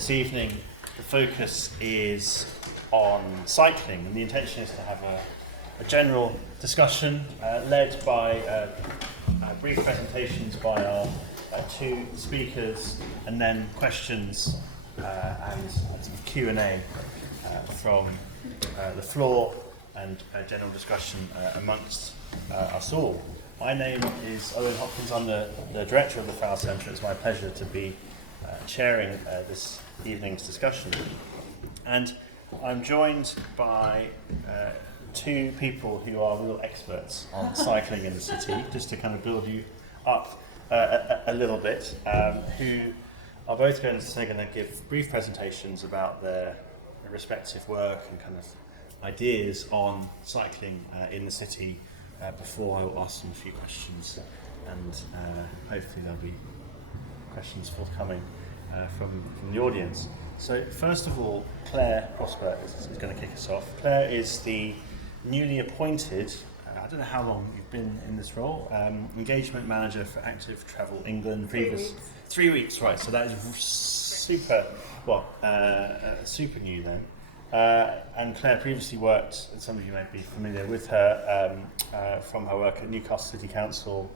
this evening the focus is on cycling, and the intention is to have a general discussion led by brief presentations by our two speakers, and then questions and some Q&A from the floor, and general discussion amongst us all. My name is Owen Hopkins. I'm the director of the Flower Centre. It's my pleasure to be chairing this evening's discussion. And I'm joined by two people who are real experts on cycling in the city, just to kind of build you up a little bit, who are both going to give brief presentations about their respective work and kind of ideas on cycling in the city before I will ask them a few questions, and hopefully there'll be questions forthcoming from the audience. So first of all, Claire Prospert is going to kick us off. Claire is the newly appointed, I don't know how long you've been in this role, engagement manager for Active Travel England. 3 weeks, right? So that is super new then. And Claire previously worked, and some of you may be familiar with her from her work at Newcastle City Council,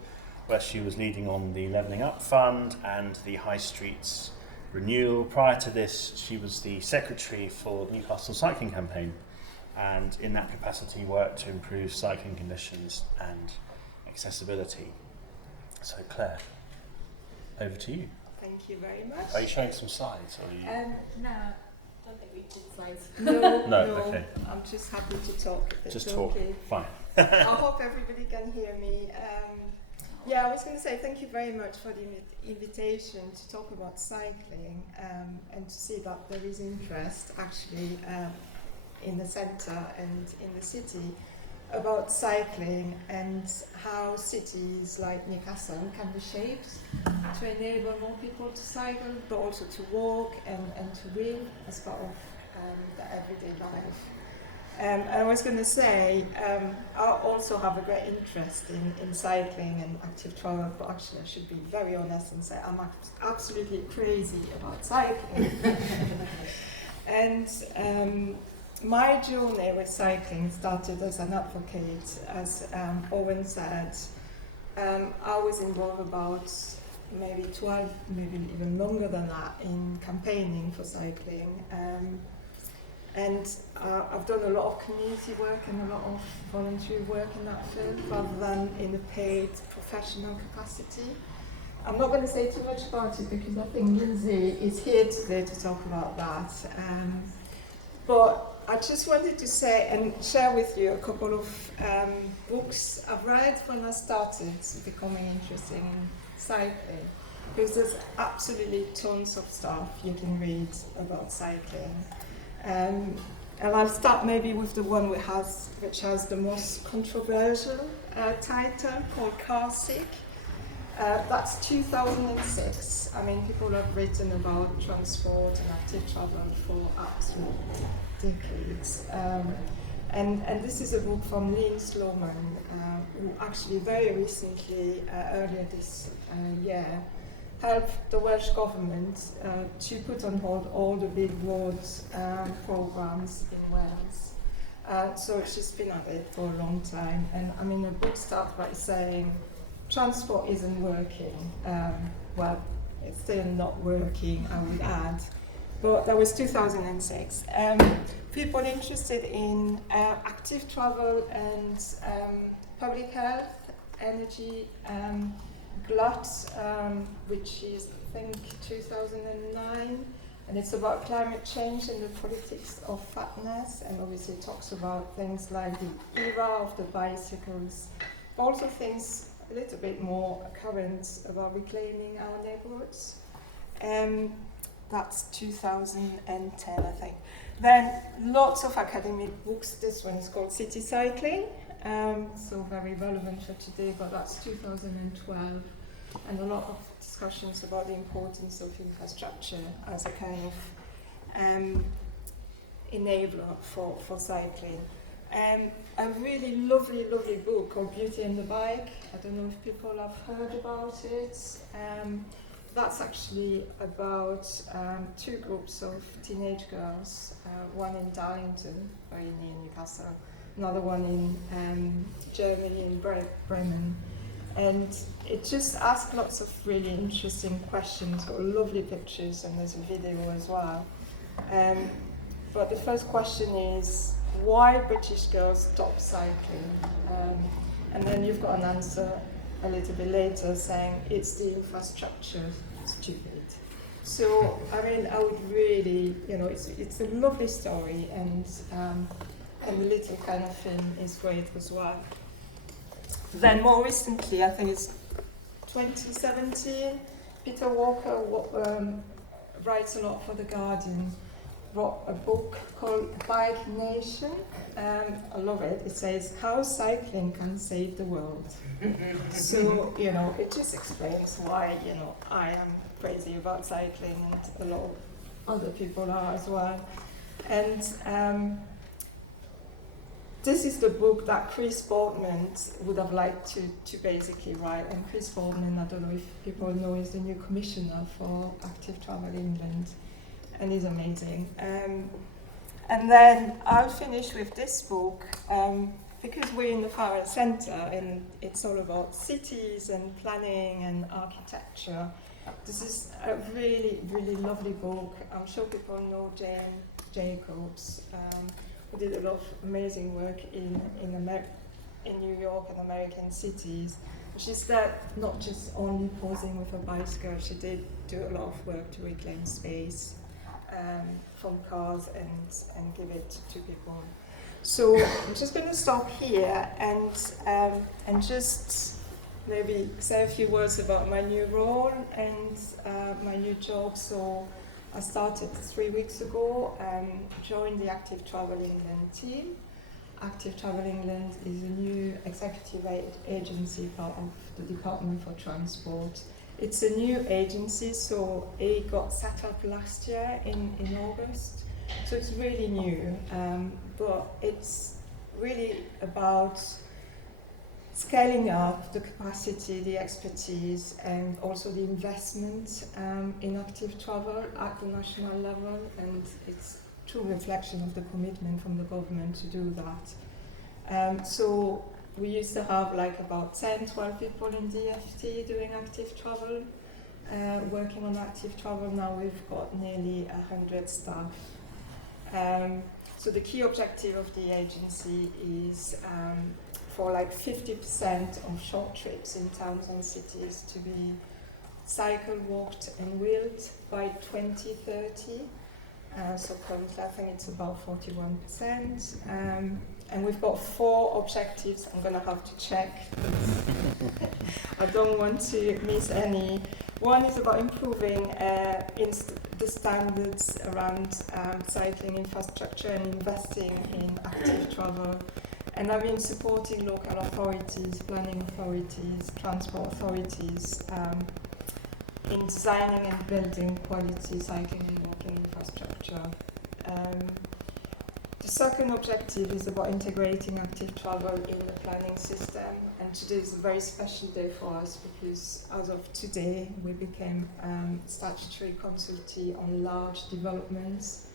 where she was leading on the Levelling Up Fund and the High Streets Renewal. Prior to this, she was the secretary for the Newcastle Cycling campaign, and in that capacity worked to improve cycling conditions and accessibility. So Claire, over to you. Thank you very much. Are you showing some slides? Or are you... No, I don't think we did slides. No, okay. I'm just happy to talk. Just talk, okay. Fine. I hope everybody can hear me. I was going to say thank you very much for the invitation to talk about cycling, and to see that there is interest actually in the centre and in the city about cycling, and how cities like Newcastle can be shaped to enable more people to cycle, but also to walk and to live as part of the everyday life. And I was going to say, I also have a great interest in cycling and active travel, but actually I should be very honest and say I'm absolutely crazy about cycling. And my journey with cycling started as an advocate, as Owen said. I was involved about maybe 12, maybe even longer than that, in campaigning for cycling. And I've done a lot of community work and a lot of voluntary work in that field, rather than in a paid professional capacity. I'm not going to say too much about it because I think Lindsey is here today to talk about that. But I just wanted to say and share with you a couple of books I've read when I started becoming interested in cycling, because there's absolutely tons of stuff you can read about cycling. And I'll start maybe with the one which has the most controversial title, called Car Sick. That's 2006. I mean, people have written about transport and active travel for absolute decades. And this is a book from Lynn Sloman, who actually very recently, earlier this year, helped the Welsh government to put on hold all the big roads programs in Wales. So she's been at it for a long time. And I mean, the book starts by saying, transport isn't working. Well, it's still not working, I would add. But that was 2006. People interested in active travel and public health, energy, GLUT, which is, I think, 2009, and it's about climate change and the politics of fatness, and obviously talks about things like the era of the bicycles, but also things a little bit more current about reclaiming our neighbourhoods. That's 2010, I think. Then lots of academic books. This one is called City Cycling, so very relevant for today, but that's 2012. And a lot of discussions about the importance of infrastructure as a kind of enabler for cycling. A really lovely book called Beauty and the Bike. I don't know if people have heard about it. that's actually about two groups of teenage girls, one in Darlington, very near Newcastle, another one in Germany, in Bremen. And it just asks lots of really interesting questions, got lovely pictures, and there's a video as well. But the first question is, why British girls stop cycling? And then you've got an answer a little bit later saying it's the infrastructure, stupid. So, I mean, I would really, it's a lovely story, and the little kind of film is great as well. Then more recently, I think it's 2017, Peter Walker writes a lot for The Guardian, wrote a book called Bike Nation. I love it. It says how cycling can save the world. So, it just explains why, I am crazy about cycling, and a lot of other people are as well. And this is the book that Chris Boardman would have liked to basically write. And Chris Boardman, I don't know if people know, is the new commissioner for Active Travel England, and he's amazing. And then I'll finish with this book, because we're in the Farrell Centre and it's all about cities and planning and architecture. This is a really, really lovely book. I'm sure people know Jane Jacobs, who did a lot of amazing work in New York and American cities. She's there not just only posing with a bicycle, she did do a lot of work to reclaim space from cars and give it to people. So I'm just going to stop here and just maybe say a few words about my new role and my new job. So I started 3 weeks ago and joined the Active Travel England team. Active Travel England is a new executive agency part of the Department for Transport. It's a new agency, so it got set up last year in August. So it's really new, but it's really about scaling up the capacity, the expertise, and also the investment in active travel at the national level, and it's a true reflection of the commitment from the government to do that. So we used to have like about 10, 12 people in DFT doing active travel, working on active travel. Now we've got nearly 100 staff. So the key objective of the agency is for like 50% of short trips in towns and cities to be cycled, walked and wheeled by 2030. So currently I think it's about 41%. And we've got 4 objectives. I'm going to have to check. I don't want to miss any. One is about improving the standards around cycling infrastructure and investing in active travel. And I've been supporting local authorities, planning authorities, transport authorities in designing and building quality cycling and walking infrastructure. The second objective is about integrating active travel in the planning system, and today is a very special day for us because as of today we became statutory consultee on large developments.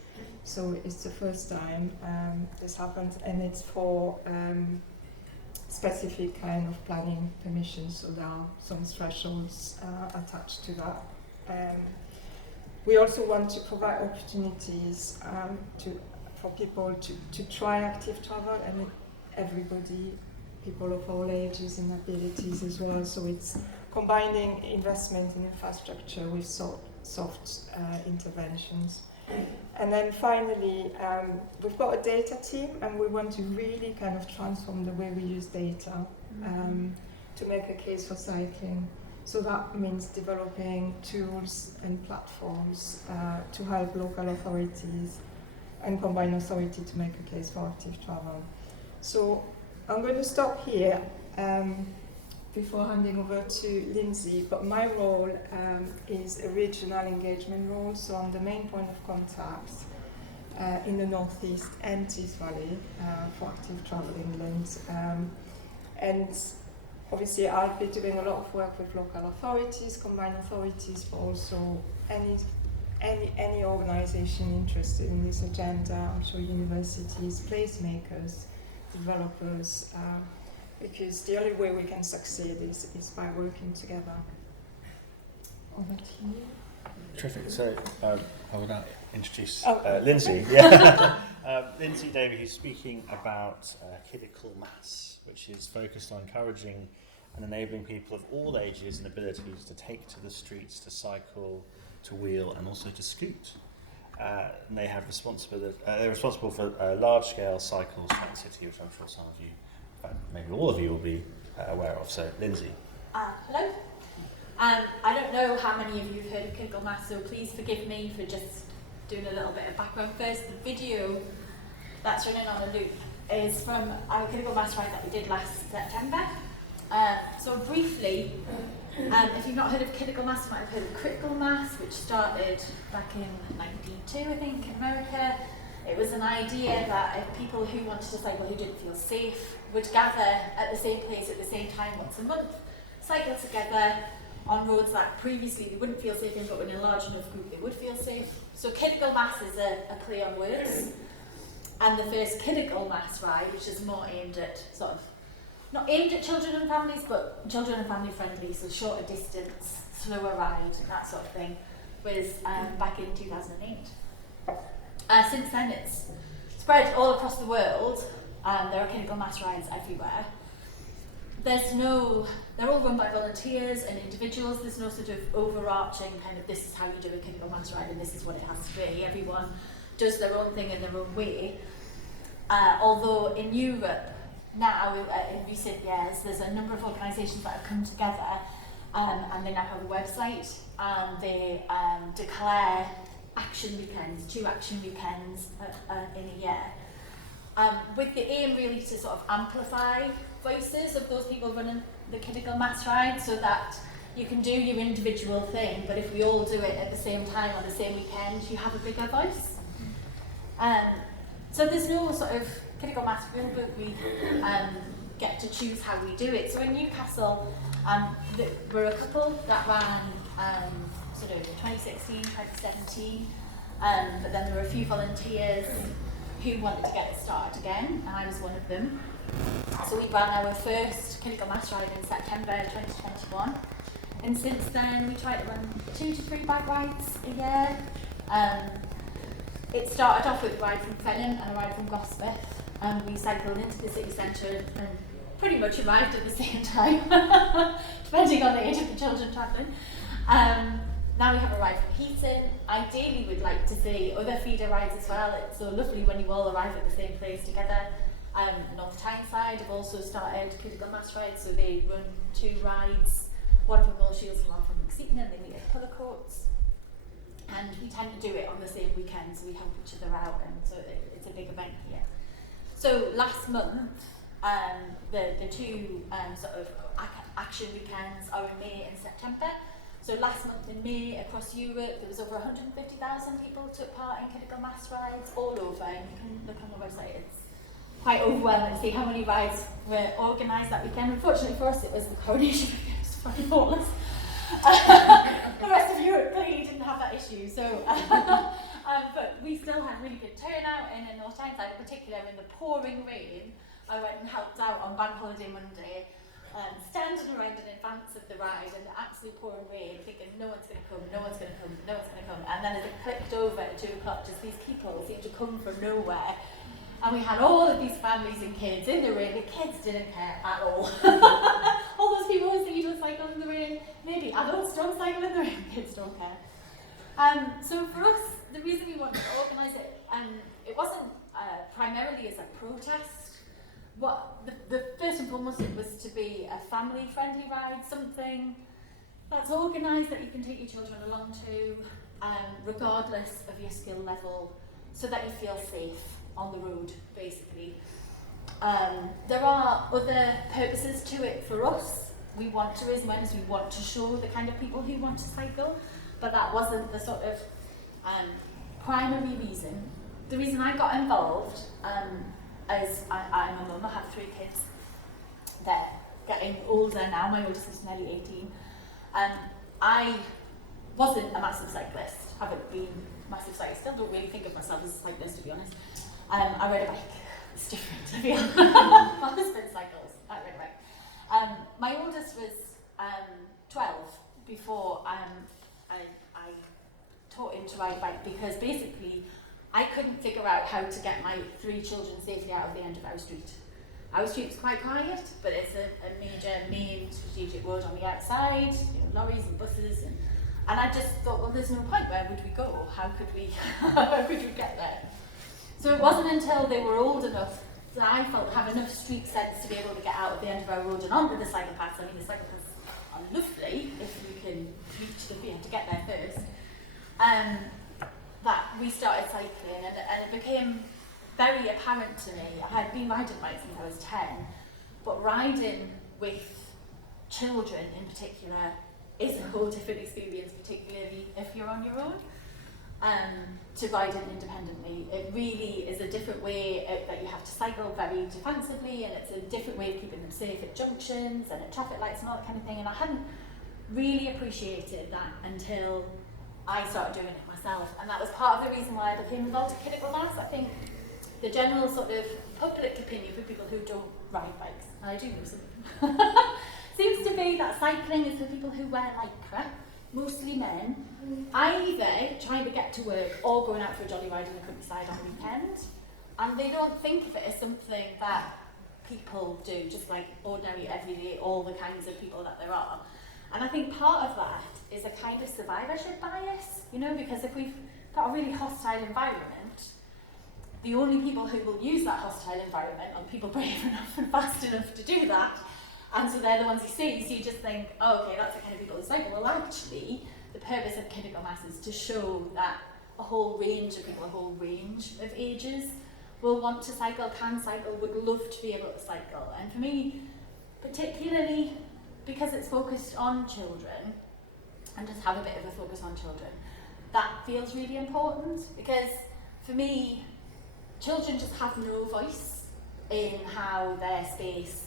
So it's the first time this happened, and it's for specific kind of planning permissions, so there are some thresholds attached to that. We also want to provide opportunities for people to try active travel, and everybody, people of all ages and abilities as well. So it's combining investment in infrastructure with soft interventions. And then finally, we've got a data team, and we want to really kind of transform the way we use data to make a case for cycling. So that means developing tools and platforms to help local authorities and combined authority to make a case for active travel. So I'm going to stop here before handing over to Lindsey, but my role is a regional engagement role, so I'm the main point of contact in the North East and Tees Valley for Active Travel England. And obviously I'll be doing a lot of work with local authorities, combined authorities, but also any organisation interested in this agenda. I'm sure universities, placemakers, developers, because the only way we can succeed is by working together. Over to you. Terrific. So I will now introduce Oh. Lindsey. Yeah. Lindsey Davey, who's speaking about Kidical Mass, which is focused on encouraging and enabling people of all ages and abilities to take to the streets, to cycle, to wheel, and also to scoot. And they have responsibility. They're responsible for large-scale cycles throughout the city, which I'm sure some of you, in fact, maybe all of you, will be aware of. So, Lindsey. Hello. I don't know how many of you have heard of Kidical Mass, so please forgive me for just doing a little bit of background first. The video that's running on a loop is from our Kidical Mass ride that we did last September. So briefly, if you've not heard of Kidical Mass, you might have heard of Critical Mass, which started back in 1992, I think, in America. It was an idea that if people who wanted to cycle who didn't feel safe would gather at the same place at the same time once a month, cycle together on roads that previously they wouldn't feel safe in, but in a large enough group they would feel safe. So Kidical Mass is a play on words, and the first Kidical Mass ride, which is more aimed at not aimed at children and families, but children and family friendly, so shorter distance, slower ride, that sort of thing, was back in 2008. Since then it's spread all across the world. There are Kidical Mass rides everywhere. They're all run by volunteers and individuals. There's no sort of overarching kind of this is how you do a Kidical Mass ride and this is what it has to be. Everyone does their own thing in their own way. Although in Europe now, in recent years, there's a number of organisations that have come together and they now have a website and they declare action weekends, 2 action weekends in a year. With the aim really to sort of amplify voices of those people running the Kidical Mass ride so that you can do your individual thing, but if we all do it at the same time on the same weekend, you have a bigger voice. So there's no sort of Kidical Mass rule book. We get to choose how we do it. So in Newcastle, we're a couple that ran sort of 2016, 2017, but then there were a few volunteers who wanted to get it started again, and I was one of them. So we ran our first Kidical Mass ride in September 2021, and since then we try to run 2 to 3 bike rides a year. It started off with a ride from Fenham and a ride from Prospert, and we cycled into the city centre and pretty much arrived at the same time, depending on the age of the children travelling. Now we have a ride from Heaton. Ideally we'd like to see other feeder rides as well. It's so lovely when you all arrive at the same place together. North Tyneside have also started Kidical Mass rides, so they run 2 rides, one from Mulshields and one from Exeter, and they meet at Cullercoats. And we tend to do it on the same weekend, so we help each other out, and so it's a big event here. So last month, the 2 sort of action weekends are in May and September. So last month in May, across Europe, there was over 150,000 people who took part in Kidical Mass rides all over, and you can look on the website. It's quite overwhelming to see how many rides were organised that weekend. Unfortunately for us, it was the coronation weekend, it was fucking thoughtless. The rest of Europe clearly didn't have that issue, so but we still had really good turnout, and in North Tyneside in particular, in the pouring rain, I went and helped out on Bank Holiday Monday, standing around in advance of the ride in the absolute pouring rain, thinking no one's going to come, no one's going to come, no one's going to come, and then as it clicked over at 2 o'clock, just these people seemed to come from nowhere. And we had all of these families and kids in the rain. The kids didn't care at all. All those people who say you don't cycle in the rain, maybe adults don't cycle in the rain, kids don't care. So for us, the reason we wanted to organise it, it wasn't primarily as a protest. The first and foremost, it was to be a family-friendly ride, something that's organised that you can take your children along to, regardless of your skill level, so that you feel safe on the road, basically. There are other purposes to it for us. We want to raise awareness, we want to show the kind of people who want to cycle, but that wasn't the sort of primary reason. The reason I got involved, as I'm a mum, I have 3 kids. They're getting older now. My oldest is nearly 18. I wasn't a massive cyclist. Haven't been a massive cyclist. Still don't really think of myself as a cyclist, to be honest. I ride a bike. It's different, to be honest. My husband cycles. I ride a bike. My oldest was 12 before I taught him to ride a bike, because basically I couldn't figure out how to get my 3 children safely out of the end of our street. Our street's quite quiet, but it's a major main strategic road on the outside, lorries and buses, and I just thought, well, there's no point. Where would we go? How could we get there? So it wasn't until they were old enough that I felt have enough street sense to be able to get out of the end of our road and onto the cycle paths. I mean, the cycle paths are lovely if you can reach them, you have to get there first. That we started cycling, and it became very apparent to me. I had been riding bikes since I was 10, but riding with children in particular is a whole different experience, particularly if you're on your own. To riding independently, it really is a different way that you have to cycle very defensively, and it's a different way of keeping them safe at junctions and at traffic lights and all that kind of thing. And I hadn't really appreciated that until I started doing it myself, and that was part of the reason why I became involved in Kidical Mass. I think the general sort of public opinion for people who don't ride bikes, and I do know some of them, seems to be that cycling is for people who wear lycra, mostly men, either trying to get to work or going out for a jolly ride in the countryside on the weekend, and they don't think of it as something that people do, just like ordinary, everyday, all the kinds of people that there are. And I think part of that is a kind of survivorship bias, because if we've got a really hostile environment, the only people who will use that hostile environment are people brave enough and fast enough to do that. And so they're the ones you see. So you just think, oh, okay, that's the kind of people who cycle. Well, actually, the purpose of Kidical Mass is to show that a whole range of people, a whole range of ages, will want to cycle, can cycle, would love to be able to cycle. And for me, particularly because it's focused on children, and just have a bit of a focus on children, that feels really important. Because for me, children just have no voice in how their space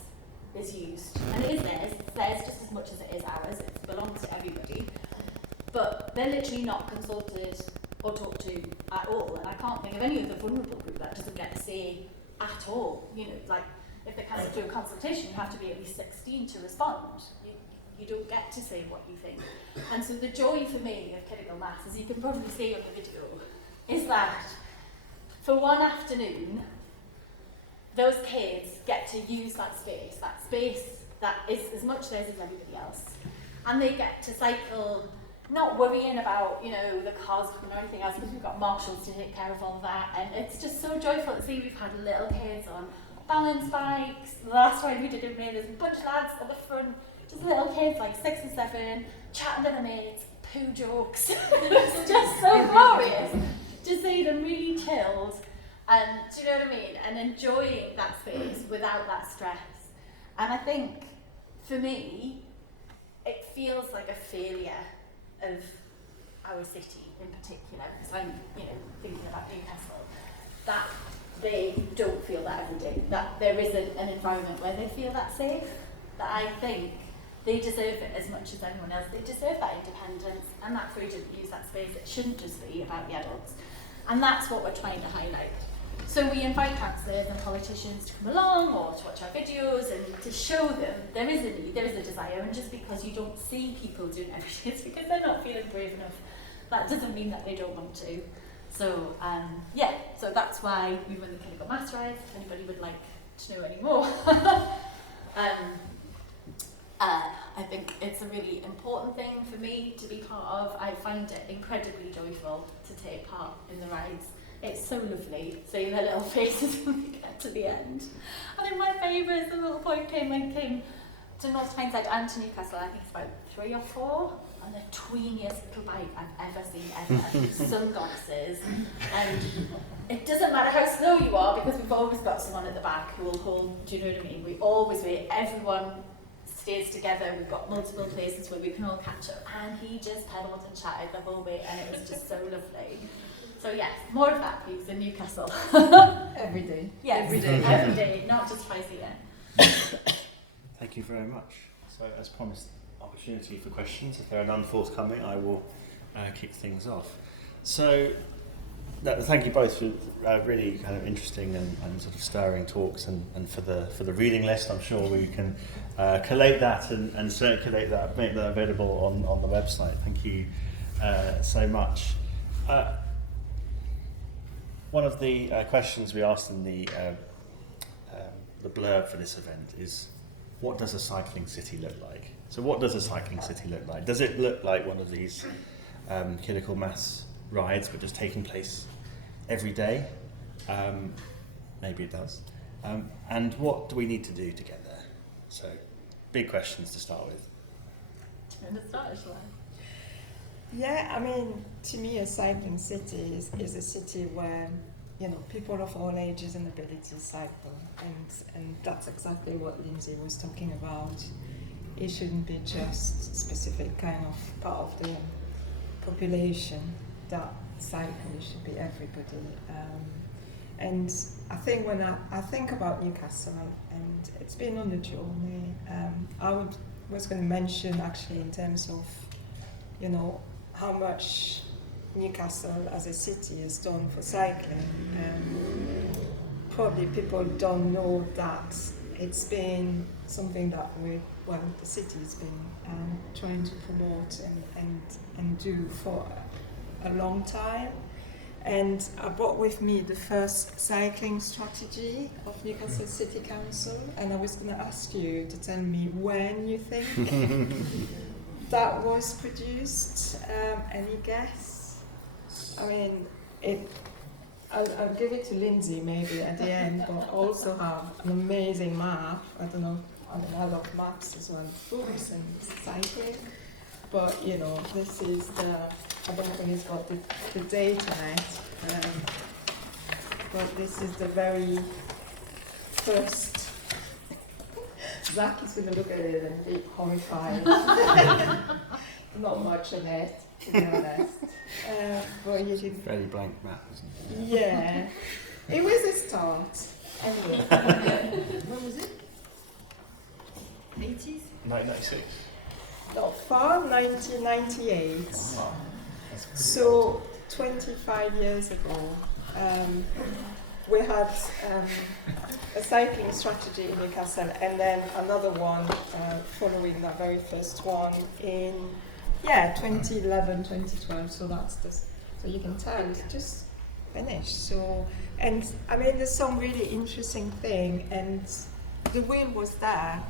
is used. And it is theirs. It's theirs just as much as it is ours. It belongs to everybody. But they're literally not consulted or talked to at all. And I can't think of any other vulnerable group that doesn't get a say at all. Like if they can't do a consultation, you have to be at least 16 to respond. You don't get to say what you think. And so the joy for me of Kidical Mass, as you can probably see on the video, is that for one afternoon, those kids get to use that space that is as much theirs as everybody else. And they get to cycle, not worrying about, the cars coming or anything else, because we've got marshals to take care of all that. And it's just so joyful to see we've had little kids on balance bikes. The last ride we did in May, there's a bunch of lads at the front, just little kids like 6 and 7, chatting to their mates, poo jokes. It's just so glorious to see them really chilled. And do you know what I mean? And enjoying that space without that stress. And I think, for me, it feels like a failure of our city in particular, because I'm, thinking about Newcastle, that they don't feel that every day, that there isn't an environment where they feel that safe, that I think they deserve it as much as anyone else. They deserve that independence and that freedom to use that space. It shouldn't just be about the adults. And that's what we're trying to highlight. So we invite councillors and politicians to come along or to watch our videos and to show them there is a need, there is a desire, and just because you don't see people doing everything, it's because they're not feeling brave enough. That doesn't mean that they don't want to. So so that's why we run the Kidical Mass rides, if anybody would like to know any more. I think it's a really important thing for me to be part of. I find it incredibly joyful to take part in the rides. It's so lovely seeing their little faces when we get to the end. I think my favourite is the little boy came to North Tyneside and to Newcastle. I think it's about 3 or 4, and the tweeniest little bike I've ever seen ever. Sunglasses, and it doesn't matter how slow you are, because we've always got someone at the back who will hold. Do you know what I mean? We always wait. Everyone stays together. We've got multiple places where we can all catch up, and he just pedalled and chatted the whole way, and it was just so lovely. So yes, more of that please in Newcastle. Every day. Yes, every day, not just twice a year. Thank Thank you very much. So, as promised, opportunity for questions. If there are none forthcoming, I will kick things off. So, thank you both for really kind of interesting and sort of stirring talks, and for the reading list. I'm sure we can collate that and circulate that, make that available on the website. Thank you so much. One of the questions we asked in the blurb for this event is, what does a cycling city look like? So what does a cycling city look like? Does it look like one of these Kidical Mass rides, but just taking place every day? Maybe it does. And what do we need to do to get there? So, big questions to start with. And the Scottish one. Yeah, I mean, to me, a cycling city is a city where, you know, people of all ages and abilities cycle, and that's exactly what Lindsey was talking about. It shouldn't be just specific kind of part of the population that cycling should be everybody. And I think when I think about Newcastle, and it's been on the journey, was going to mention actually in terms of, you know, how much Newcastle as a city has done for cycling. Probably people don't know that it's been something that the city's been trying to promote and do for a long time. And I brought with me the first cycling strategy of Newcastle City Council, and I was going to ask you to tell me when you think that was produced. Any guess? I mean, I'll give it to Lindsey maybe at the end, but also have an amazing map. I don't know, I love maps as well, books and cycling. But, you know, this is I don't think it's got the date on it, but this is the very first. Zach is going to look at it and be horrified. Not much on it, to be honest. But you should. Fairly blank map, isn't it? Yeah. It was a start. Anyway. When was it? 80s? 1996. Not far, 1998. Wow. That's pretty So 25 years ago, we had a cycling strategy in Newcastle, and then another one following that very first one in 2011, 2012. So that's this. So you can tell it's just finished. So, and I mean, there's some really interesting thing, and the will was there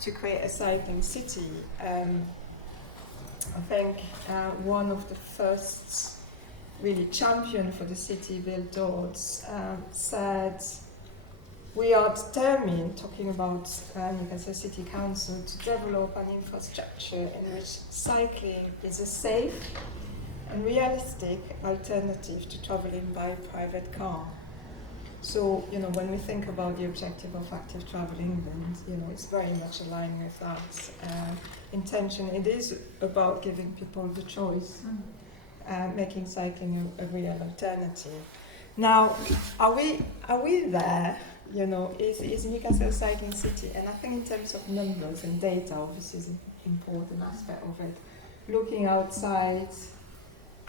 to create a cycling city. I think one of the first really champion for the city, Bill Dodds, said, we are determined, talking about Newcastle City Council, to develop an infrastructure in which cycling is a safe and realistic alternative to travelling by private car. So, you know, when we think about the objective of Active Travel England, you know, it's very much aligned with that intention. It is about giving people the choice, making cycling a real alternative. Now, are we there? You know, is Newcastle a cycling city? And I think in terms of numbers and data, obviously is an important aspect of it. Looking outside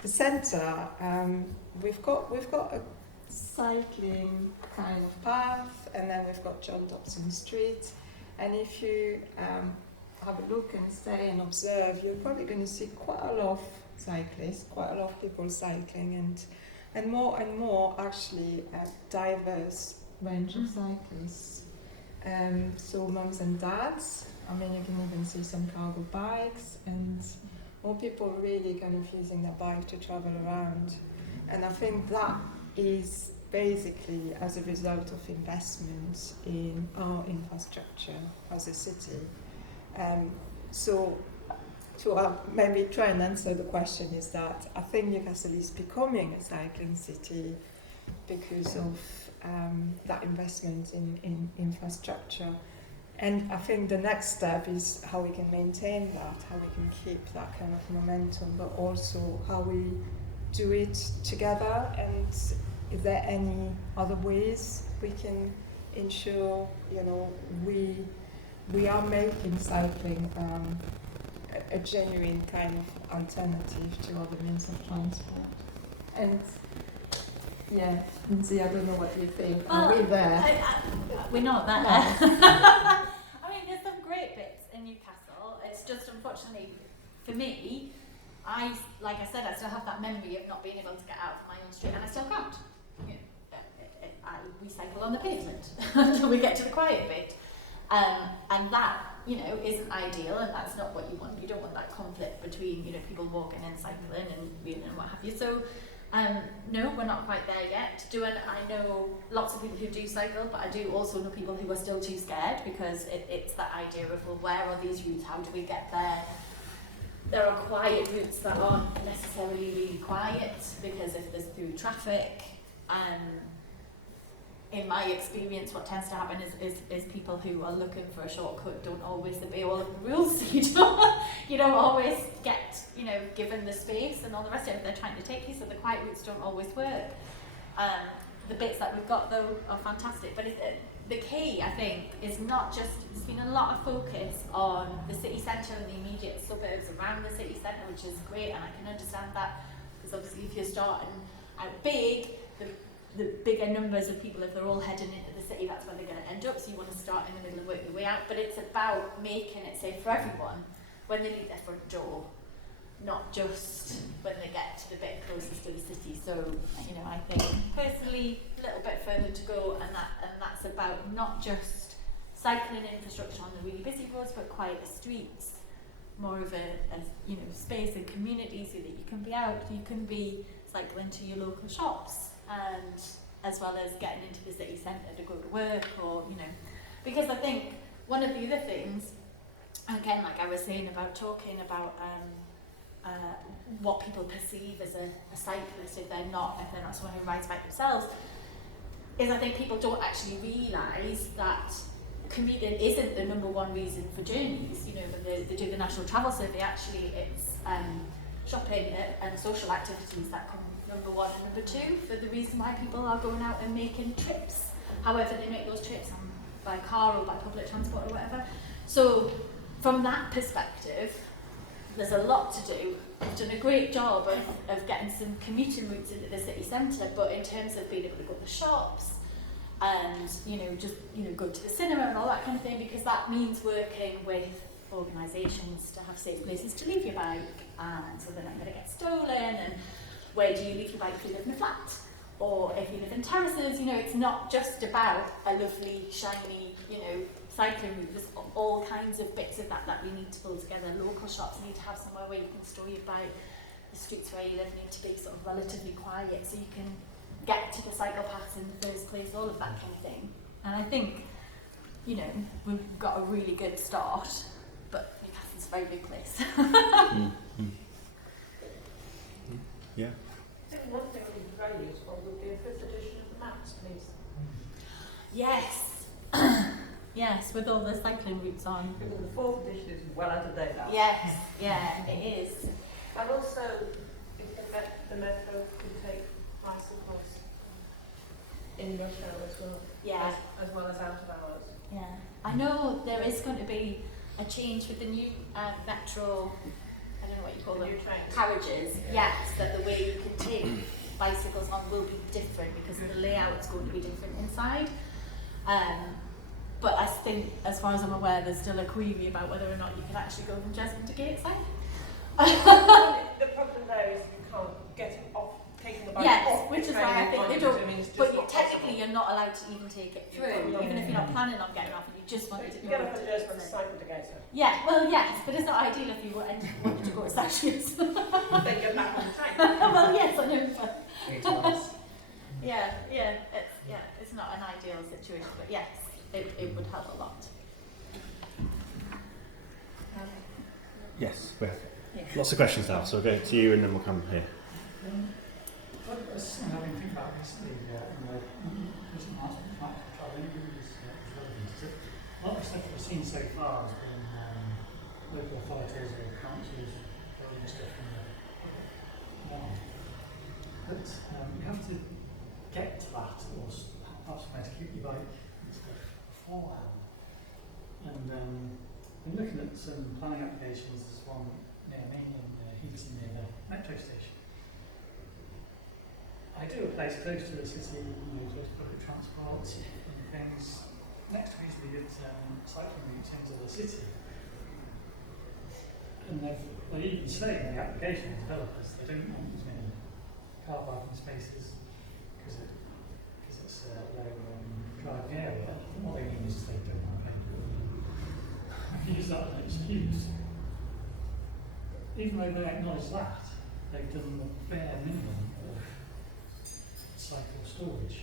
the centre, we've got a cycling kind of path, and then we've got John Dobson Street, and if you have a look and stay and observe, you're probably going to see quite a lot of cyclists, quite a lot of people cycling, and more actually diverse range of cyclists. So mums and dads, I mean, you can even see some cargo bikes, and more people really kind of using their bike to travel around. And I think that is basically as a result of investments in our infrastructure as a city. So to maybe try and answer the question is that I think Newcastle is becoming a cycling city because of that investment in infrastructure. And I think the next step is how we can maintain that, how we can keep that kind of momentum, but also how we do it together, and is there any other ways we can ensure, you know, we we are making cycling a genuine kind of alternative to other means of transport. And yeah, Lindsay, I don't know what you think. Are we there? We're not there. No. I mean, there's some great bits in Newcastle. It's just unfortunately for me, like I said, I still have that memory of not being able to get out of my own street, and I still can't. You know, we cycle on the pavement until we get to the quiet bit, and that, you know, isn't ideal, and that's not what you want. You don't want that conflict between, you know, people walking and cycling and, you know, what have you. So no, we're not quite there yet. I know lots of people who do cycle, but I do also know people who are still too scared, because it's that idea of, well, where are these routes? How do we get there? There are quiet routes that aren't necessarily really quiet, because if there's through traffic, in my experience, what tends to happen is people who are looking for a shortcut don't always obey all of the rules. You don't always get, you know, given the space and all the rest of it. They're trying to take you, so the quiet routes don't always work. The bits that we've got though are fantastic, but the key, I think, is not just, there's been a lot of focus on the city centre and the immediate suburbs around the city centre, which is great, and I can understand that, because obviously if you're starting out big, the bigger numbers of people, if they're all heading into the city, that's where they're going to end up, so you want to start in the middle and work your way out. But it's about making it safe for everyone when they leave their front door, not just when they get to the bit closest to the city. So, you know, I think personally a little bit further to go, and that's about not just cycling infrastructure on the really busy roads, but quieter streets, more of a you know, space and community, so that you can be out, you can be cycling to your local shops, and as well as getting into the city centre to go to work, or, you know, because I think one of the other things, again, like I was saying about talking about what people perceive as a cyclist if they're not someone who rides bike themselves, is I think people don't actually realise that commuting isn't the number one reason for journeys. You know, when they do the National Travel Survey, actually it's shopping and social activities that come number one and number two for the reason why people are going out and making trips, however they make those trips, by car or by public transport or whatever. So from that perspective, there's a lot to do. We've done a great job of getting some commuting routes into the city centre, but in terms of being able to go to the shops and, you know, just, you know, go to the cinema and all that kind of thing, because that means working with organisations to have safe places to leave your bike, and so they're not going to get stolen. And where do you leave your bike if you live in a flat? Or if you live in terraces, you know, it's not just about a lovely, shiny, you know, cycling route. There's all kinds of bits of that we need to pull together. Local shops need to have somewhere where you can store your bike. The streets where you live need to be sort of relatively quiet, so you can get to the cycle paths in the first place, all of that kind of thing. And I think, you know, we've got a really good start, but Newcastle's a very big place. Yeah. I think one thing that would be very useful would be a fifth edition of the maps, please. Yes. Yes, with all the cycling routes on. Because the fourth edition is well out of date now. Yes, yeah, it is. And also, if the metro could take bicycles in rush hour as well. Yeah. As well as out of hours. Yeah. I know there is going to be a change with the new metro, I don't know what you call them, New trains. carriages. Yes, that the way you can take bicycles on will be different, because the layout's going to be different inside. But I think, as far as I'm aware, there's still a query about whether or not you can actually go from Jesmond to Gateside. The problem there is you can't get off, taking the bike Yes, off. which the is train why I in think front they of you, don't. I mean, it's just But not technically, possible. you're not allowed to even take it through, even if you're not planning on getting off and you just wanted to You go. get off at Jesmond to cycle to Gateshead. Yeah, well, yes, but it's not ideal if you wanted to go to Sashes. Then get back on the train. Well, yes, I know. It's not an ideal situation, but yes, it would help a lot. Yes, we have lots of questions now, so we'll go to you and then we'll come here. What I was having to think about recently, just an aspect of travel, relevant, is that a lot of the stuff we've seen so far has been local authorities or councils doing stuff in the public. But you have to get to that, or perhaps try to keep your bike and stuff beforehand. And I'm looking at some planning applications. There's one near me in Heaton near the metro station. I do a place close to the city, close to public transport and things. Next to reasonably good cycling routes into the city. And they even say in the application, developers, they don't want as many car parking spaces because it's a low driving area. What they mean is they don't want to pay. Use that as an excuse. Even though they acknowledge that, they've done the bare minimum of cycle storage,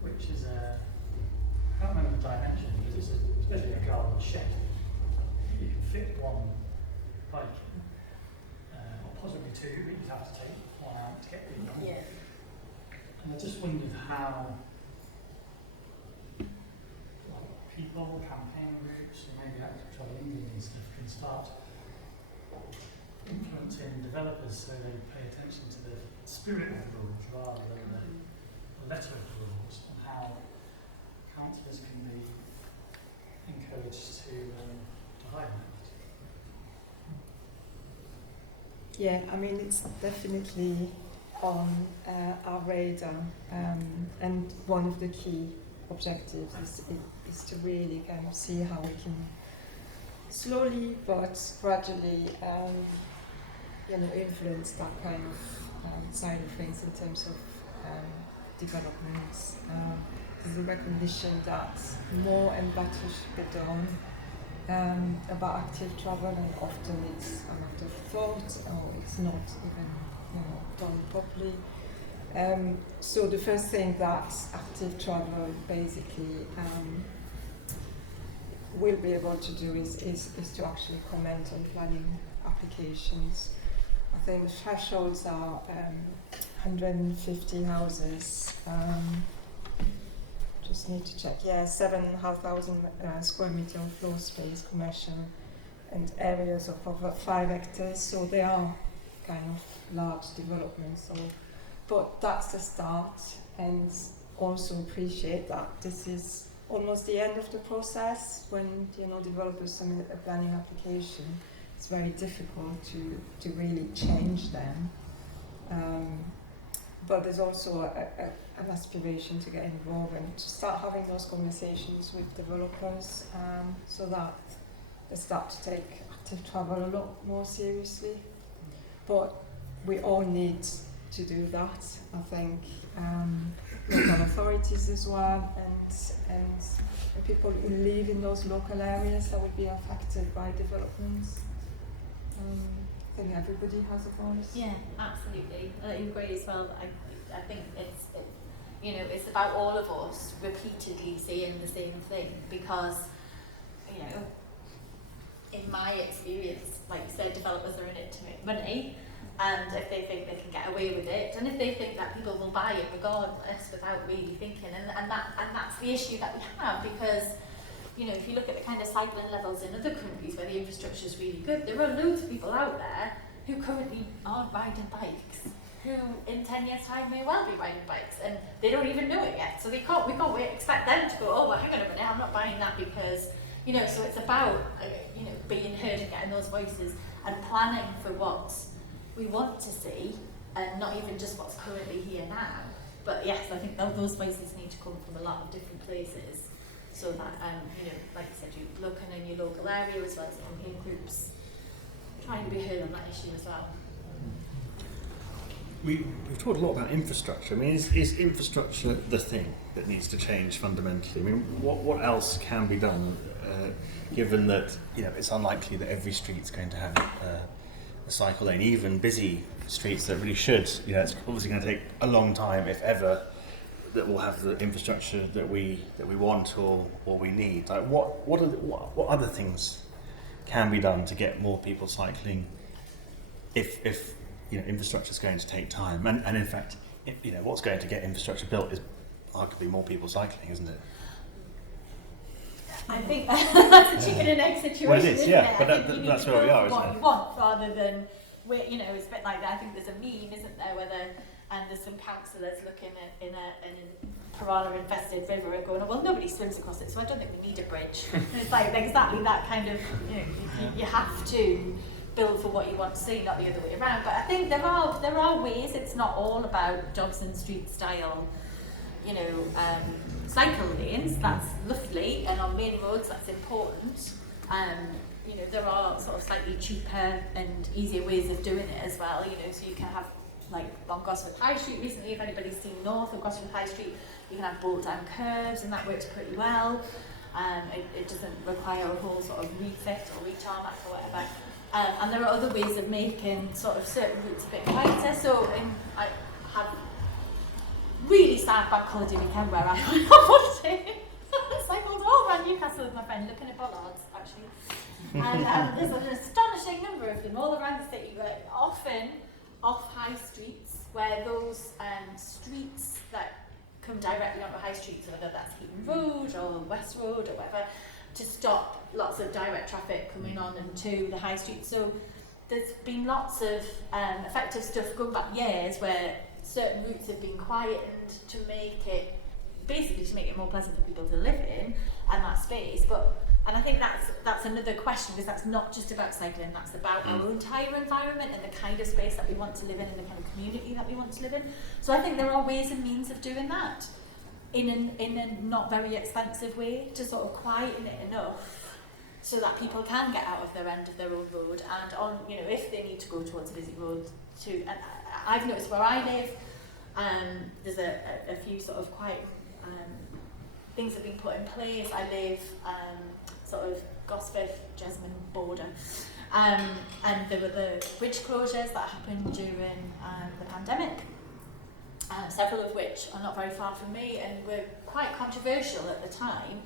which is I can't remember the dimension, but it's especially a cardboard shed. You can fit one bike in, or possibly two, but you'd have to take one out to get rid of them. Yeah. And I just wondered how people, campaign groups, and maybe Active Travel England and stuff can start influencing developers so they pay attention to the spirit of the rules rather than the letter of the rules, and how councillors can be encouraged to highlight. Yeah, I mean, it's definitely on our radar, and one of the key objectives is to really kind of see how we can slowly but gradually, influence that kind of side of things in terms of developments. There's a recognition that more and better should be done about active travel, and often it's an afterthought or it's not even done properly. So the first thing that active travel basically will be able to do is to actually comment on planning applications. I think the thresholds are 150 houses. Just need to check. Yeah, 7,500 square meter of floor space, commercial, and areas of over 5 hectares. So they are kind of large developments. So, but that's the start, and also appreciate that this is almost the end of the process. When developers submit a planning application, it's very difficult to really change them. But there's also an aspiration to get involved and to start having those conversations with developers, so that they start to take active travel a lot more seriously. But we all need to do that. I think local authorities as well, and people who live in those local areas that would be affected by developments. I think everybody has a voice. Yeah, absolutely. I agree as well. I think it's about all of us repeatedly saying the same thing, because in my experience, like you said, developers are in it to make money, and if they think they can get away with it, and if they think that people will buy it regardless without really thinking, and that's the issue that we have, because if you look at the kind of cycling levels in other countries where the infrastructure is really good, there are loads of people out there who currently aren't riding bikes, who in 10 years' time may well be riding bikes, and they don't even know it yet. So we can't expect them to go, oh, well, hang on a minute, I'm not buying that because, so it's about, being heard and getting those voices and planning for what we want to see, and not even just what's currently here now. But yes, I think those voices need to come from a lot of different places, so that, like you said, you're looking in your local area as well as campaign groups, trying to be heard on that issue as well. We've talked a lot about infrastructure. I mean, is infrastructure the thing that needs to change fundamentally? I mean, what else can be done, given that it's unlikely that every street's going to have a cycle lane, even busy streets that really should. It's obviously going to take a long time, if ever, that we'll have the infrastructure that we want or we need. Like what other things can be done to get more people cycling? If infrastructure is going to take time, and in fact, what's going to get infrastructure built is arguably more people cycling, isn't it? I think that's a chicken and egg situation. Well, it is, yeah, but that's where we are, isn't what it? you want, rather than it's a bit like that. I think there's a meme, isn't there, and there's some councillors looking at in piranha-infested river and going, oh, well, nobody swims across it, so I don't think we need a bridge. And it's like exactly that kind of, you have to build for what you want to see, not the other way around. But I think there are ways. It's not all about Dobson Street style, cycle lanes. That's lovely, and on main roads that's important. There are sort of slightly cheaper and easier ways of doing it as well. So you can have, like on Gosforth High Street recently, if anybody's seen north of Gosforth High Street, you can have bolt down curbs, and that works pretty well. It doesn't require a whole sort of refit or retarmac or whatever. And there are other ways of making sort of certain routes a bit quieter. So I have really sad bank holiday weekend where I went on holiday. I cycled all around Newcastle with my friend looking at bollards, actually. And there's an astonishing number of them all around the city, but often off high streets, where those streets that come directly onto high streets, whether that's Heaton Road or West Road or whatever, to stop lots of direct traffic coming on and to the high street. So there's been lots of effective stuff going back years where certain routes have been quietened to make it more pleasant for people to live in and that space. And I think that's another question, because that's not just about cycling, that's about our entire environment and the kind of space that we want to live in and the kind of community that we want to live in. So I think there are ways and means of doing that in a not very expensive way, to sort of quieten it enough so that people can get out of their end of their own road, and on, if they need to go towards a busy road too. And I've noticed where I live, there's a few sort of quiet things have been put in place. I live sort of Gosforth, Jesmond border, and there were the bridge closures that happened during the pandemic, several of which are not very far from me and were quite controversial at the time.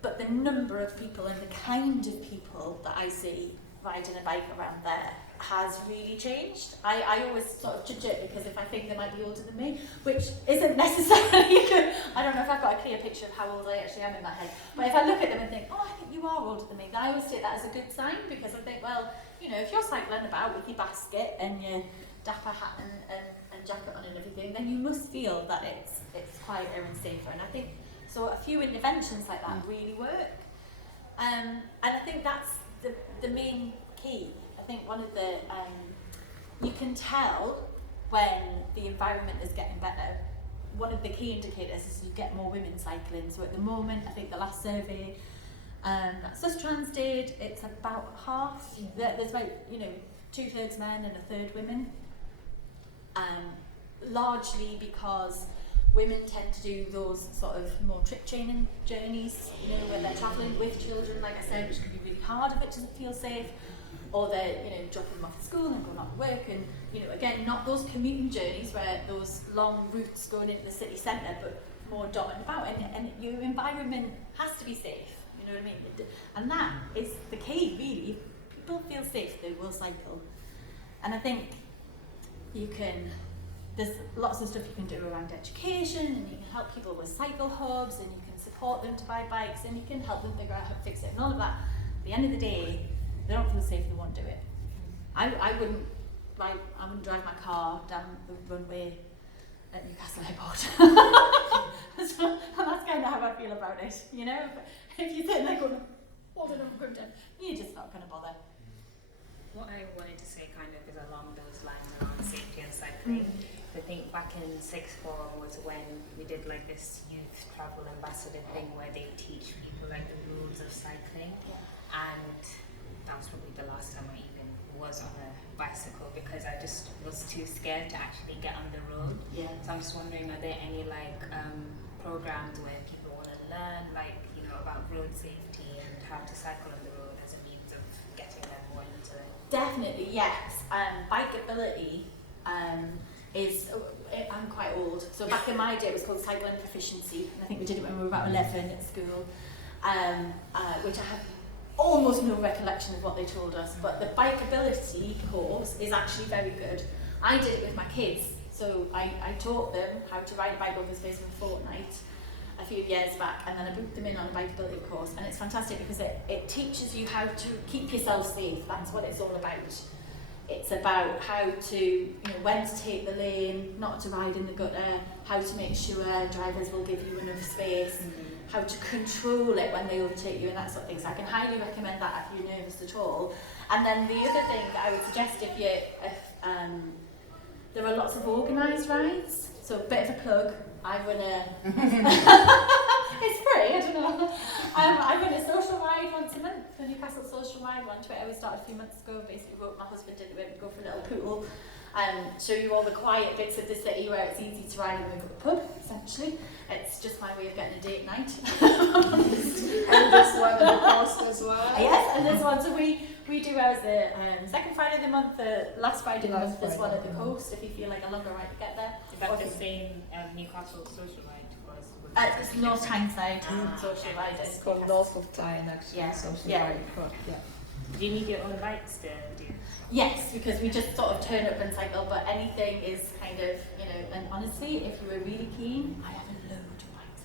But the number of people and the kind of people that I see riding a bike around there has really changed. I always sort of judge it because if I think they might be older than me, which isn't necessarily good. I don't know if I've got a clear picture of how old I actually am in my head, but if I look at them and think, oh, I think you are older than me, then I always take that as a good sign, because I think, well, if you're cycling about with your basket and your dapper hat and jacket on and everything, then you must feel that it's quieter and safer. And I think so a few interventions like that really work. And I think that's the main key. I think one of the, you can tell when the environment is getting better. One of the key indicators is you get more women cycling. So at the moment, I think the last survey that Sustrans did, it's about half. There's about, 2/3 men and 1/3 women. Largely because women tend to do those sort of more trip training journeys, where they're travelling with children, like I said, which can be really hard if it doesn't feel safe. Or they're, dropping them off at school and going off to work, and, again, not those commuting journeys where those long routes going into the city centre, but more dotted about, and your environment has to be safe, you know what I mean? And that is the key, really. If people feel safe, they will cycle. And I think there's lots of stuff you can do around education, and you can help people with cycle hubs, and you can support them to buy bikes, and you can help them figure out how to fix it, and all of that. At the end of the day, they don't feel safe, they won't do it. I wouldn't drive my car down the runway at Newcastle Airport. So, and that's kind of how I feel about it, If you're sitting there going, hold it up, you're just not going to bother. What I wanted to say kind of is along those lines around safety and cycling. I think back in sixth form was when we did like this youth travel ambassador thing where they teach people like the rules of cycling. And that was probably the last time I even was on a bicycle, because I just was too scared to actually get on the road. So I'm just wondering, are there any programs where people want to learn about road safety and how to cycle on the road as a means of getting them more into it? Definitely, yes. Bikeability is, I'm quite old, so back in my day it was called cycling proficiency, and I think we did it when we were about 11 at school, which I have almost no recollection of what they told us, but the bikeability course is actually very good. I did it with my kids, so I taught them how to ride a bike over the space of a fortnight a few years back, and then I booked them in on a bikeability course, and it's fantastic because it teaches you how to keep yourself safe. That's what it's all about. It's about how to, when to take the lane, not to ride in the gutter, how to make sure drivers will give you enough space, how to control it when they overtake you and that sort of thing. So I can highly recommend that if you're nervous at all. And then the other thing I would suggest there are lots of organised rides. So a bit of a plug, I run a... it's free, I don't know. I run a social ride once a month, the Newcastle social ride on Twitter. We started a few months ago, basically wrote my husband into it, we go for a little poodle, show you all the quiet bits of the city where it's easy to ride and we go to the pub, essentially. It's just my way of getting a date night. And this one, of course, as well. Yes, and this one, so we do ours the second Friday of the month, the last Friday of the month, there's one at the coast if you feel like a longer ride to get there. Is that the same Newcastle social ride? It's North Tyneside social ride. It's called North of Tyne, actually. Yeah. Social Yeah. ride. Yeah. Do you need your own bikes to do? Yes, because we just sort of turn up and cycle, but anything is kind of, and honestly, if you were really keen, I have a load of bikes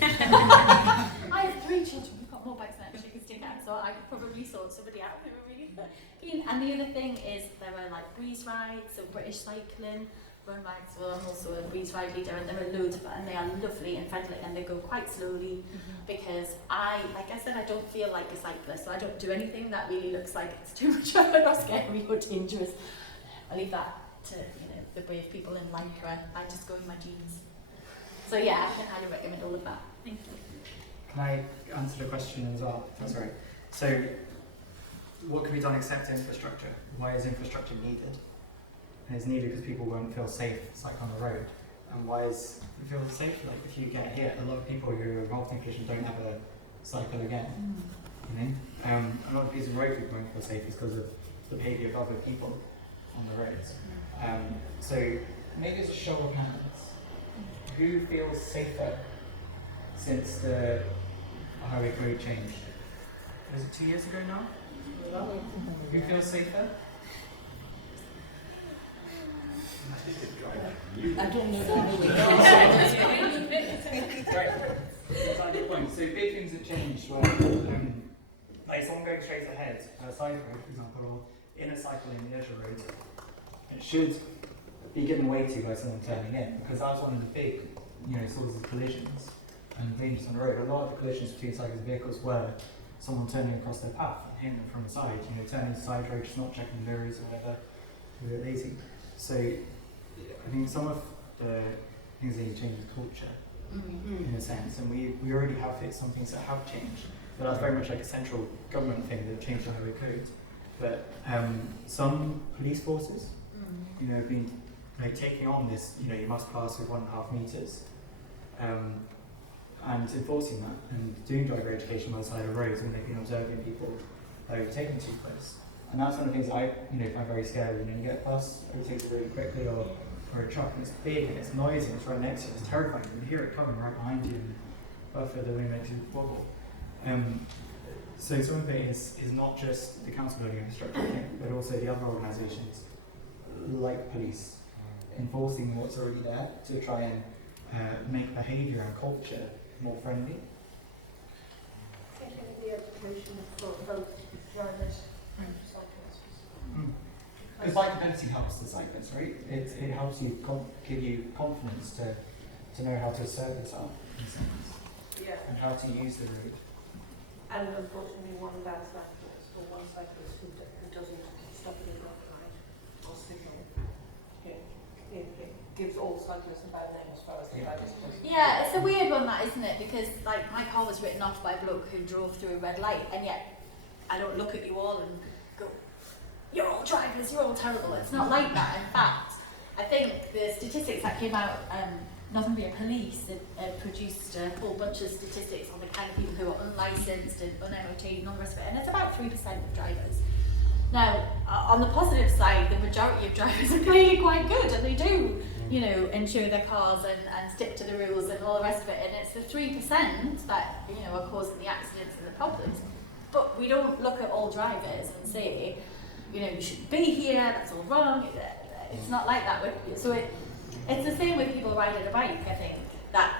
in my garage. I have 3 children, we've got more bikes than actually can stick out, so I could probably sort somebody out who were really keen. And the other thing is there are like breeze rides, so British cycling, run rides, well I'm also a breeze ride leader, and there are loads of them, and they are lovely and friendly, and they go quite slowly, because like I said, I don't feel like a cyclist, so I don't do anything that really looks like it's too much effort or scary or dangerous. I leave that to the brave people in Lycra. I just go in my jeans. So yeah, I can highly recommend all of that. Thank you. Can I answer the question as well? That's right. So, what can be done except infrastructure? Why is infrastructure needed? And it's needed because people won't feel safe cycling on the road. And why is it feel safe? Like if you get hit, a lot of people who are involved in collision don't have a cycle again. A lot of reasons why people won't feel safe is because of the behaviour of other people on the roads. So maybe it's a show of hands. Who feels safer since the highway code change? Was it 2 years ago now? Who feels safer? I don't know. Right. That's a good point. So big things have changed where like someone going straight ahead on a side road, for example, or in a cycle in the edge of road, it should be given way to by someone turning in, because that's one of the big sources of collisions and dangers on the road. A lot of the collisions between cyclists and vehicles were someone turning across their path and hitting them from the side, turning to the side road, just not checking mirrors or whatever, who are lazy. So I think some of the things that need to change is culture, in a sense, and we already have some things that have changed, but that's very much like a central government thing that changed the highway code. But some police forces, have been taking on this, you must pass with 1.5 meters, and enforcing that and doing driver education on the side of roads when they've been observing people overtaking too close. And that's one of the things I find very scary. You get a bus overtakes really quickly, or a truck, and it's big and it's noisy and it's right next to you. It's terrifying. You hear it coming right behind you, and buffer the wind makes you wobble. So some of it is not just the council building infrastructure thing, but also the other organisations like police enforcing what's already there to try and make behaviour and culture more friendly. I think the education for both drivers and cyclists. Because bikeability helps the cyclist, right? It helps you give you confidence to know how to assert yourself in a sense, and how to use the road. And unfortunately, one bad cyclist or one cyclist who doesn't stop at a red light or signal, it gives all cyclists a bad name as far as the drivers goes. Yeah, it's a weird one, that, isn't it? Because like my car was written off by a bloke who drove through a red light, and yet I don't look at you all and go, "You're all drivers, you're all terrible." It's not like that. In fact, I think the statistics that came out, Northumbria Police produced a whole bunch of statistics on the kind of people who are unlicensed and un-MOT and all the rest of it, and it's about 3% of drivers. Now, on the positive side, the majority of drivers are clearly quite good, and they do, insure their cars and stick to the rules and all the rest of it, and it's the 3% that, are causing the accidents and the problems. But we don't look at all drivers and say, you shouldn't be here, that's all wrong. It's not like that. So it's the same with people riding a bike, I think. That,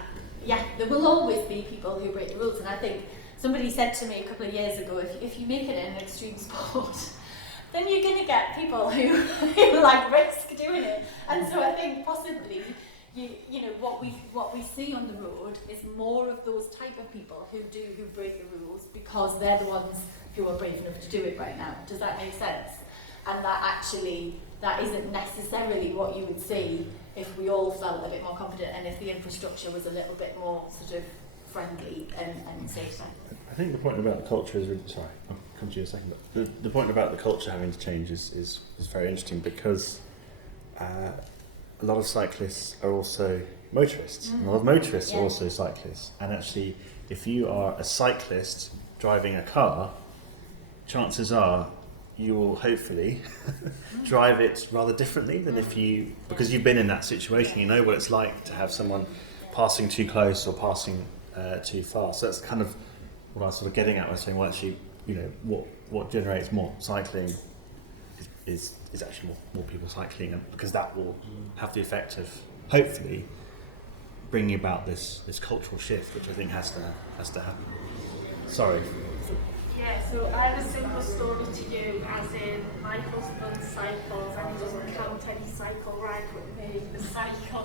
there will always be people who break the rules, and I think somebody said to me a couple of years ago, if you make it an extreme sport, then you're going to get people who like risk doing it. And so I think possibly, you know, what we see on the road is more of those type of people who break the rules because they're the ones who are brave enough to do it right now. Does that make sense? And that isn't necessarily what you would see if we all felt a bit more confident and if the infrastructure was a little bit more sort of friendly and safer. I think the point about the culture is really, sorry, I'll come to you in a second, but the point about the culture having to change is very interesting because a lot of cyclists are also motorists, and a lot of motorists are also cyclists, and actually if you are a cyclist driving a car, chances are you will hopefully drive it rather differently than if you, because you've been in that situation, you know what it's like to have someone passing too close or passing too fast. So that's kind of what I was sort of getting at was saying, well, actually, you know, what generates more cycling is actually more people cycling, and because that will have the effect of hopefully bringing about this cultural shift, which I think has to happen. Sorry. Yeah, so I have a similar story to you, as in my husband cycles and he doesn't count any cycle ride with me, the cycle.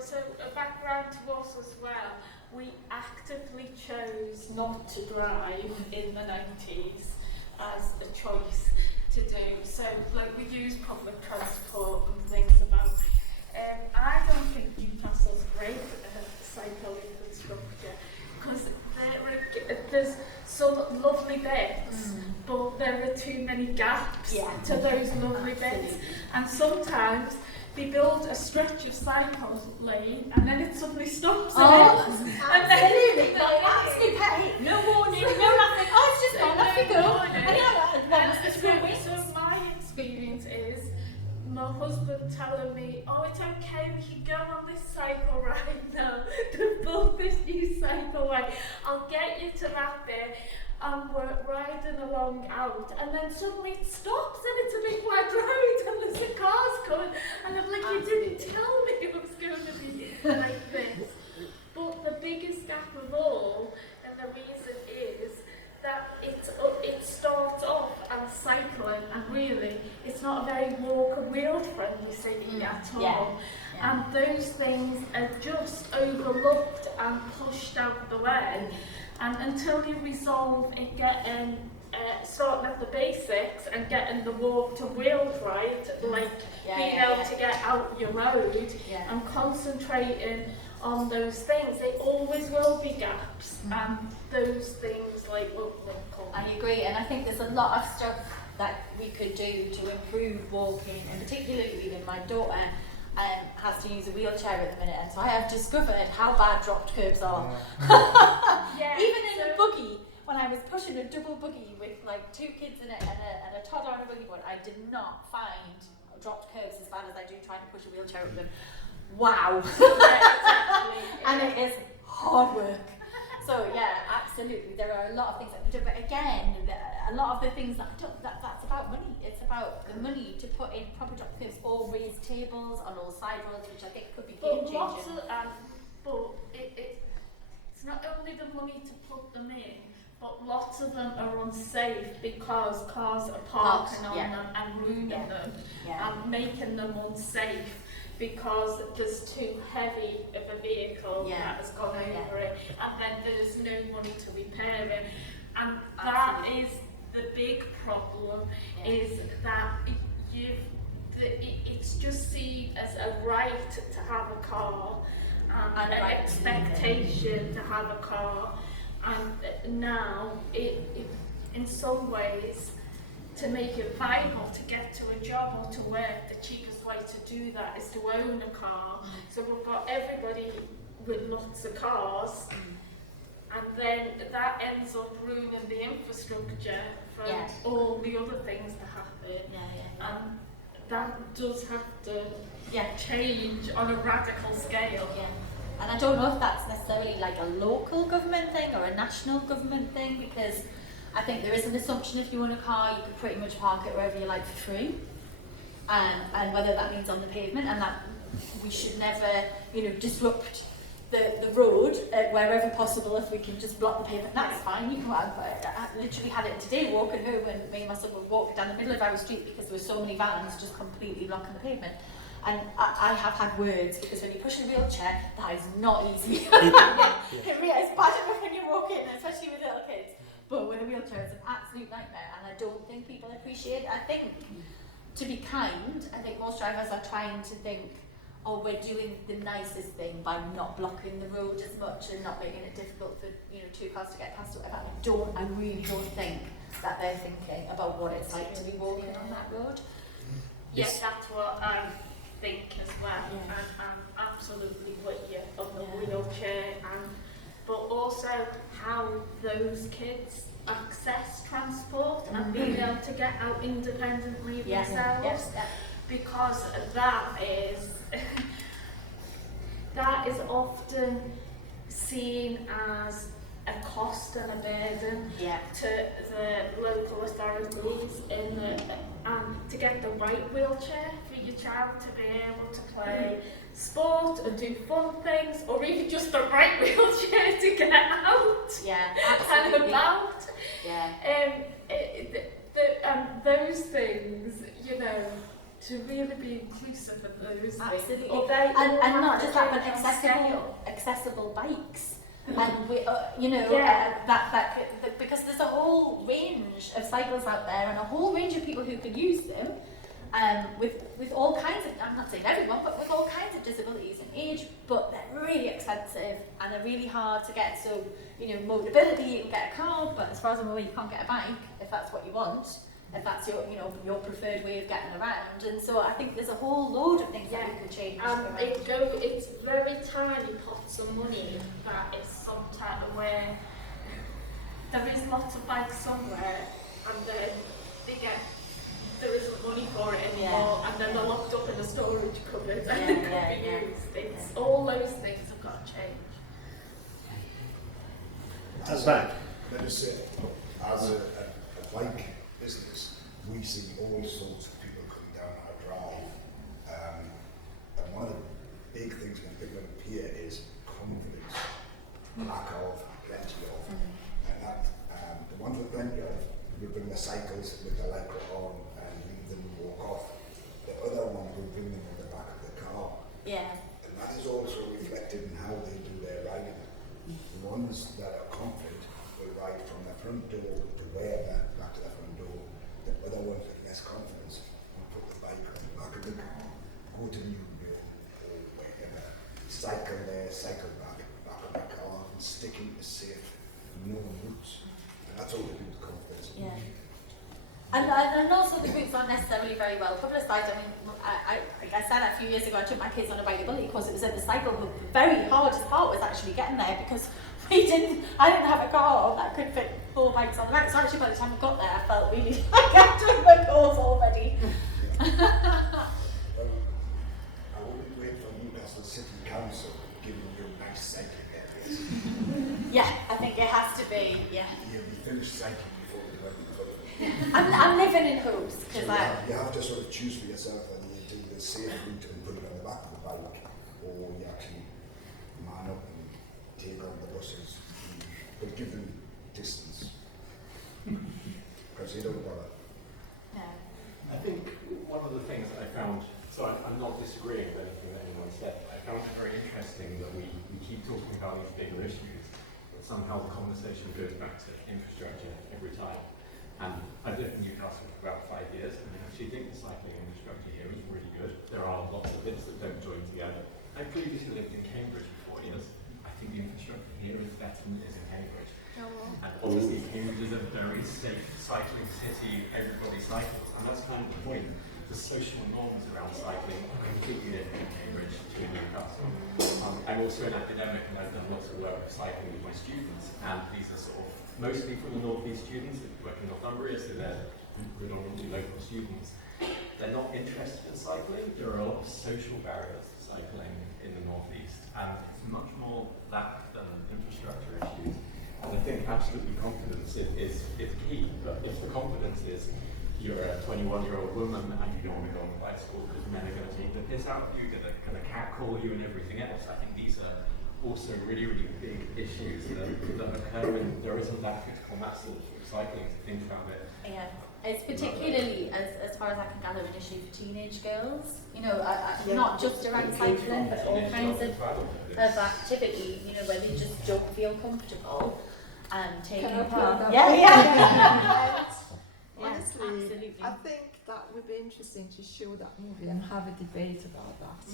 So a background to us as well, we actively chose not to drive in the 90s as a choice to do. So like we use public transport and things about. I don't think Newcastle's great at cycle infrastructure because there's some lovely bits, but there are too many gaps to those lovely bits, and sometimes they build a stretch of cycle lane and then it suddenly stops Absolutely. Absolutely. No warning, no nothing. Oh, it's just gone, off you go. So my experience is my husband telling me, oh, it's okay, we can go on this cycle ride now. They've built this new cycle ride. I'll get you to that bit. And we're riding along out, and then suddenly it stops, and it's a big wide road, and there's the cars coming, and I'm like, you didn't tell me it was going to be like this. But the biggest gap of all, and the reason is that it starts off as cycling, and really, it's not a very walk and wheel friendly city at all. And those things are just overlooked and pushed out the way. And until you resolve it getting, starting at the basics and getting the walk to wheels right, like being able to get out your road and concentrating on those things, there always will be gaps. And those things will come. I agree, and I think there's a lot of stuff that we could do to improve walking, and particularly even my daughter has to use a wheelchair at the minute, and so I have discovered how bad dropped curbs are. Even in a buggy, when I was pushing a double buggy with like 2 kids in it and a toddler on a buggy board, I did not find dropped curbs as bad as I do trying to push a wheelchair with them. Wow. And it is hard work. So yeah, absolutely, there are a lot of things that we do, but again, a lot of the things that's about money. It's about the money to put in proper drop curbs or raised tables on all side roads, which I think could be game changing. But it's not only the money to put them in, but lots of them are unsafe because cars are parking on them and ruining them and making them unsafe. Because there's too heavy of a vehicle that has gone over it, and then there's no money to repair it, and that is the big problem. Is that it's just seen as a right to have a car and an expectation to have a car, and now it in some ways, to make it viable to get to a job or to work, the cheapest way to do that is to own a car. So we've got everybody with lots of cars, and then that ends up ruining the infrastructure for all the other things to happen. And that does have to change on a radical scale. And I don't know if that's necessarily like a local government thing or a national government thing, because I think there is an assumption if you own a car, you can pretty much park it wherever you like for free, and whether that means on the pavement, and that we should never, disrupt the road wherever possible. If we can just block the pavement, that's fine. You can have. I literally had it today walking home, and me and my son were walking down the middle of our street because there were so many vans just completely blocking the pavement. And I have had words, because when you push a wheelchair, that is not easy. It really is bad enough when you're walking, especially with little kids. But with a wheelchair, it's an absolute nightmare, and I don't think people appreciate it. I think, to be kind, I think most drivers are trying to think, oh, we're doing the nicest thing by not blocking the road as much and not making it difficult for, you know, two cars to get past or whatever. I really don't think that they're thinking about what it's like to be walking on that road. Yes, that's what I think as well. Yeah. And I'm absolutely with you on the wheelchair, but also how those kids access transport and being able to get out independently of themselves. Because that is often seen as a cost and a burden to the local authorities and to get the right wheelchair for your child to be able to play sport or do fun things, or even just the right wheelchair to get out and about. Those things, you know, to really be inclusive of those Absolutely. things. And not just that, but accessible bikes. And we, you know, because there's a whole range of cycles out there, and a whole range of people who can use them, with all kinds of, I'm not saying everyone, but with all kinds of disabilities and age, but they're really expensive and they're really hard to get. So, you know, mobility, you can get a car, but as far as I'm aware, you can't get a bike if that's what you want, if that's your, you know, your preferred way of getting around. And so I think there's a whole load of things that we can change. It's very tiny pots of money that is sometimes where there is lots of bikes somewhere, and then there isn't money for it anymore, and then they're locked up in a storage cupboard and they could be used. It's all those things have got to change. That's back. Let us say, as a bike business, we see all sorts of people coming down our drive. And one of the big things when people appear is confidence, lack of, plenty of. And that, the ones with plenty of, will bring the cycles with the lycra on and leave them walk off. The other one will bring them on the back of the car. And that is also reflected in how they do their riding. The ones that are confident will ride from the front door to wherever, back to the front door. The other ones with less confidence will put the bike on the back of the car, go to Newcastle or wherever, cycle there, cycle back of the car, and sticking to safe, known routes. And that's all to do with confidence. And also the routes aren't necessarily very well publicised. I mean, like I said, a few years ago I took my kids on a bikeability course. It was in the cycle, but the very hardest part was actually getting there, because I didn't have a car that could fit 4 bikes on the back. So actually by the time I got there, I felt really like I'd done my course already. I wouldn't wait for Newcastle City Council giving you nice cycling areas. I think it has to be, You'll be finished cycling before the wedding. I'm living in hopes, So because you have to sort of choose for yourself whether you do the safe route and put it on the back of the bike, or you actually man up and take on the buses, but give them distance. Because you don't bother. I think one of the things that I found, so I'm not disagreeing with anything that anyone said, I found it very interesting that we keep talking about these bigger issues, but somehow the conversation goes back to infrastructure every time. And I've lived in Newcastle for about 5 years, and I actually think the cycling infrastructure here is really good. There are lots of bits that don't join together. I previously lived in Cambridge for 4 years. I think the infrastructure here is better than it is in Cambridge. And obviously Cambridge is a very safe cycling city, everybody cycles, and that's kind of the point. The social norms around cycling are completely different in Cambridge to Newcastle. I'm also an academic, and I've done lots of work with cycling with my students, and these are sort of mostly from the North East students that work in Northumbria, so they're predominantly local students. They're not interested in cycling. There are a lot of social barriers to cycling in the North East, and it's much more that than infrastructure issues. And I think absolutely confidence is key, but if the confidence is you're a 21-year-old woman and you don't want to go on a bicycle because men are going to take the piss out of you, going to catcall you and everything else, I think these are also really, really big issues that occur when there isn't that critical mass of cycling to think about it. Yeah, it's particularly, as far as I can gather, an issue for teenage girls. You know, not just around cycling, but all kinds of activity, you know, where they just don't feel comfortable taking part. Yeah. Honestly, absolutely. I think that would be interesting to show that movie and have a debate about that.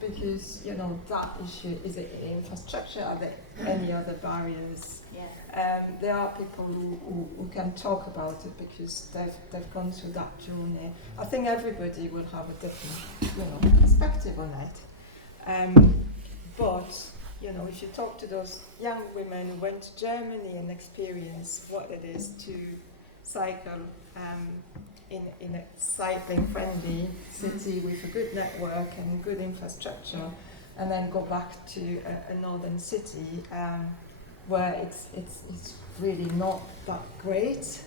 Because, you know, that issue, is it infrastructure? Are there any other barriers? Yeah. There are people who can talk about it because they've gone through that journey. I think everybody will have a different, you know, perspective on it. But, you know, if you talk to those young women who went to Germany and experienced what it is to cycle in a cycling-friendly city with a good network and good infrastructure, and then go back to a northern city where it's really not that great.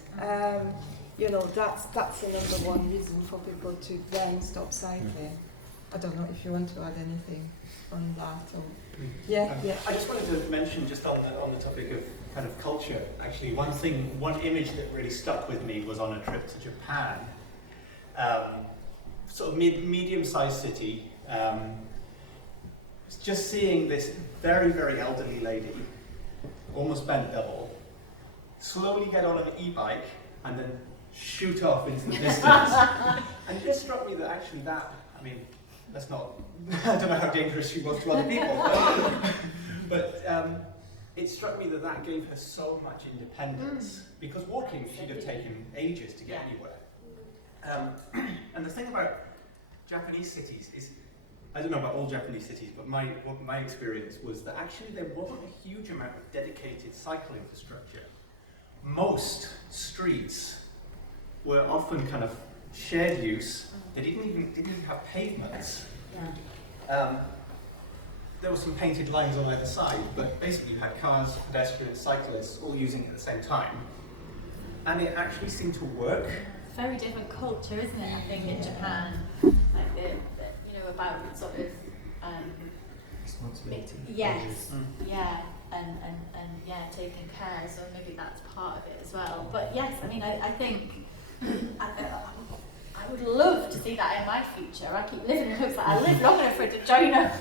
You know, that's the number one reason for people to then stop cycling. I don't know if you want to add anything on that. Or yeah. I just wanted to mention, just on the topic of kind of culture, actually, one image that really stuck with me was on a trip to Japan. Sort of medium-sized city, just seeing this very, very elderly lady, almost bent double, slowly get on an e-bike and then shoot off into the distance. And it just struck me that actually that's not, I don't know how dangerous she was to other people, but it struck me that gave her so much independence, because walking she'd have taken ages to get anywhere. And the thing about Japanese cities is, I don't know about all Japanese cities, but my experience was that actually there wasn't a huge amount of dedicated cycle infrastructure. Most streets were often kind of shared use. They didn't even have pavements. There were some painted lines on either side, but basically you had cars, pedestrians, cyclists all using it at the same time. And it actually seemed to work. Very different culture, isn't it? I think in Japan, like you know, about sort of Responsibility. yes, yeah, and yeah, taking care. So maybe that's part of it as well. But yes, I mean, I think I would love to see that in my future. I keep living in hopes that I live long enough for it to join up,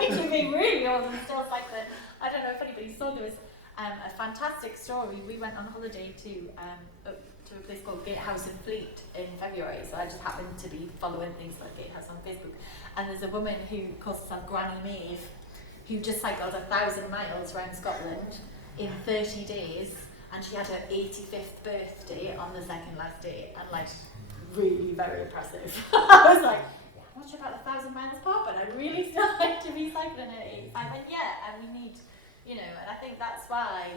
which would be really awesome. Still cycling. I don't know if anybody saw, there was a fantastic story. We went on holiday to a place called Gatehouse in Fleet in February, so I just happened to be following things like Gatehouse on Facebook, and there's a woman who calls herself Granny Maeve, who just cycled 1,000 miles around Scotland in 30 days, and she had her 85th birthday on the second last day, and like, really very impressive. I was like, yeah, I'm not sure about 1,000 miles pop, but I really still like to be cycling at 85, and yeah, and we need, you know, and I think that's why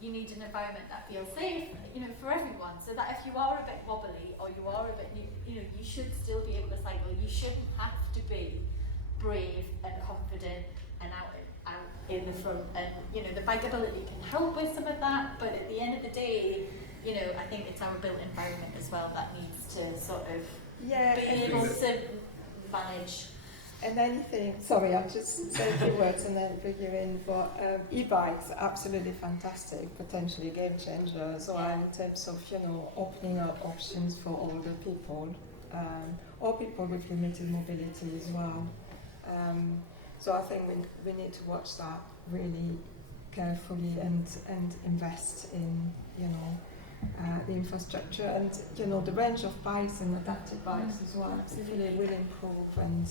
you need an environment that feels safe, you know, for everyone, so that if you are a bit wobbly or you are a bit, you know, you should still be able to cycle. You shouldn't have to be brave and confident and out in the front. And you know, the bikeability can help with some of that, but at the end of the day, you know, I think it's our built environment as well that needs to sort of be able to manage. And anything, sorry, I'll just say a few words and then bring you in, but e-bikes are absolutely fantastic, potentially game changer as well in terms of, you know, opening up options for older people or people with limited mobility as well. So I think we need to watch that really carefully and invest in, you know, the infrastructure and, you know, the range of bikes and adapted bikes as well. Absolutely will improve and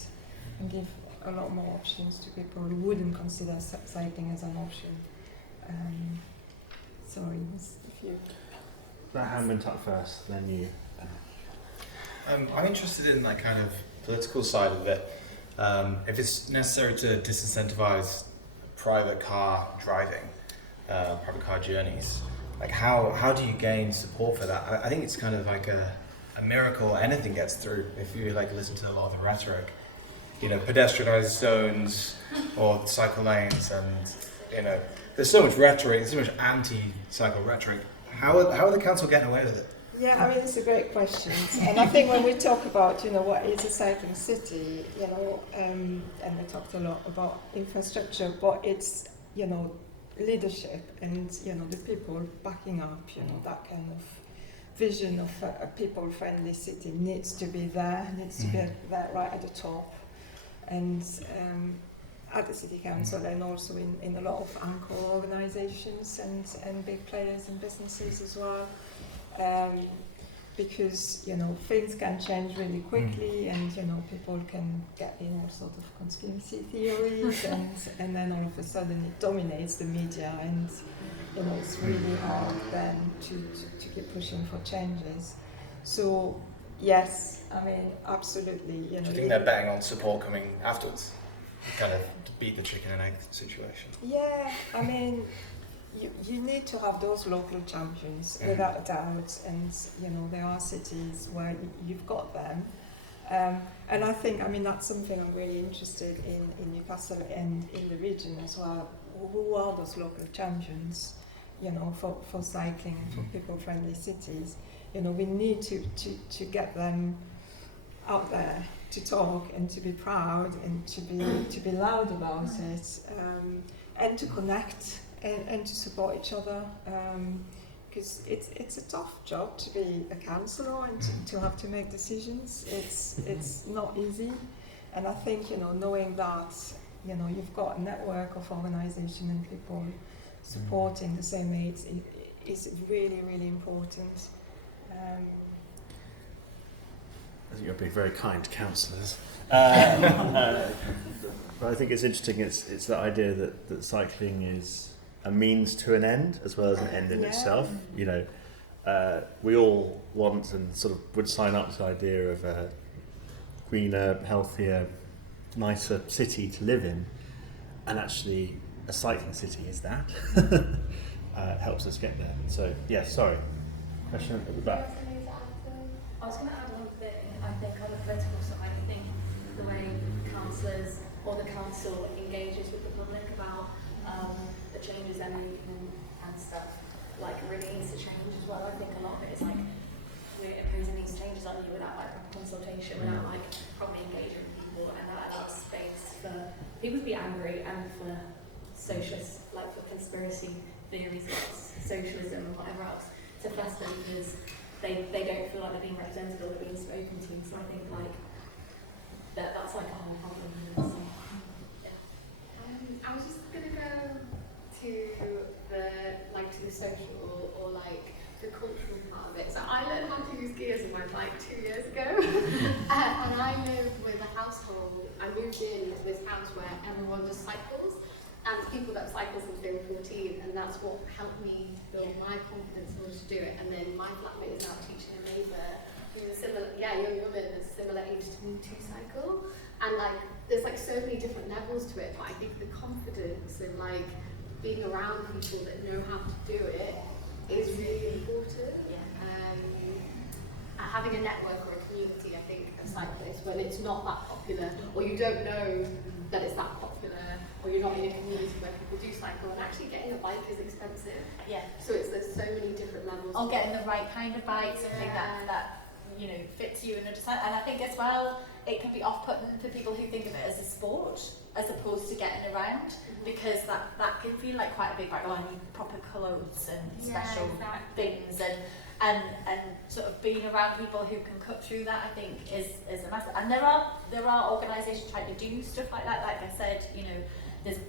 give a lot more options to people who wouldn't consider cycling as an option. Sorry, if you... That hand went up first, then you. I'm interested in that kind of political side of it. If it's necessary to disincentivize private car driving, private car journeys, like how do you gain support for that? I think it's kind of like a miracle anything gets through if you like listen to a lot of the rhetoric. You know, pedestrianised zones or cycle lanes, and you know, there's so much rhetoric, there's so much anti-cycle rhetoric. How are the council getting away with it? Yeah, I mean, it's a great question. And I think when we talk about, what is a cycling city, and we talked a lot about infrastructure, but it's, leadership and, the people backing up, that kind of vision of a people-friendly city needs to be there, needs to be there right at the top. And at the City Council and also in a lot of anchor organisations and big players and businesses as well. Because things can change really quickly, and people can get in all sorts of conspiracy theories, and then all of a sudden it dominates the media, and it's really hard then to keep pushing for changes. So yes, I mean absolutely. Do you think they're betting on support coming afterwards, kind of to beat the chicken and egg situation? Yeah, I mean. You need to have those local champions, without a doubt, and there are cities where you've got them, and I think that's something I'm really interested in Newcastle and in the region as well. Who are those local champions, for cycling and for people-friendly cities? We need to get them out there to talk and to be proud and to be loud about it, and to connect. And to support each other, because it's a tough job to be a councillor and to have to make decisions. It's not easy, and I think knowing that you've got a network of organisation and people supporting the same aids is really, really important. I think you're being very kind to councillors. But I think it's interesting. It's that idea that cycling is a means to an end as well as an end in itself. We all want and sort of would sign up to the idea of a greener, healthier, nicer city to live in, and actually a cycling city is that. Helps us get there. So sorry. Question at the back. I was going to add one thing. I think on the political side, I think the way councillors or the council engages with the public about the changes they're making and stuff, really needs to change as well. I think a lot of it is we're imposing these changes on you without consultation, without properly engaging with people, and that allows space for people to be angry and for socialists, for conspiracy theories about socialism and whatever else, to fester because they don't feel like they're being represented or they're being spoken to. So I think that's a whole problem. So, I was just gonna go to the social or the cultural part of it. So I learned how to use gears in my bike 2 years ago, and I live with a household. I moved in this house where everyone just cycles, and people that cycle since they were 14, and that's what helped me build my confidence in order to do it. And then my flatmate is now teaching a neighbour who's similar, young woman, a similar age to me to cycle, and there's so many different levels to it. But I think the confidence and being around people that know how to do it is really important. Having a network or a community, I think, of cyclists when it's not that popular, or you don't know that it's that popular, or you're not in a community where people do cycle, and actually getting a bike is expensive. So there's so many different levels. Or getting the right kind of bike, something that fits you and understand. And I think as well, it can be off-putting for people who think of it as a sport as opposed to getting around, because that can feel like quite a big I need proper clothes and special things, and sort of being around people who can cut through that, I think is a massive. And there are organisations trying to do stuff like that. Like I said, there's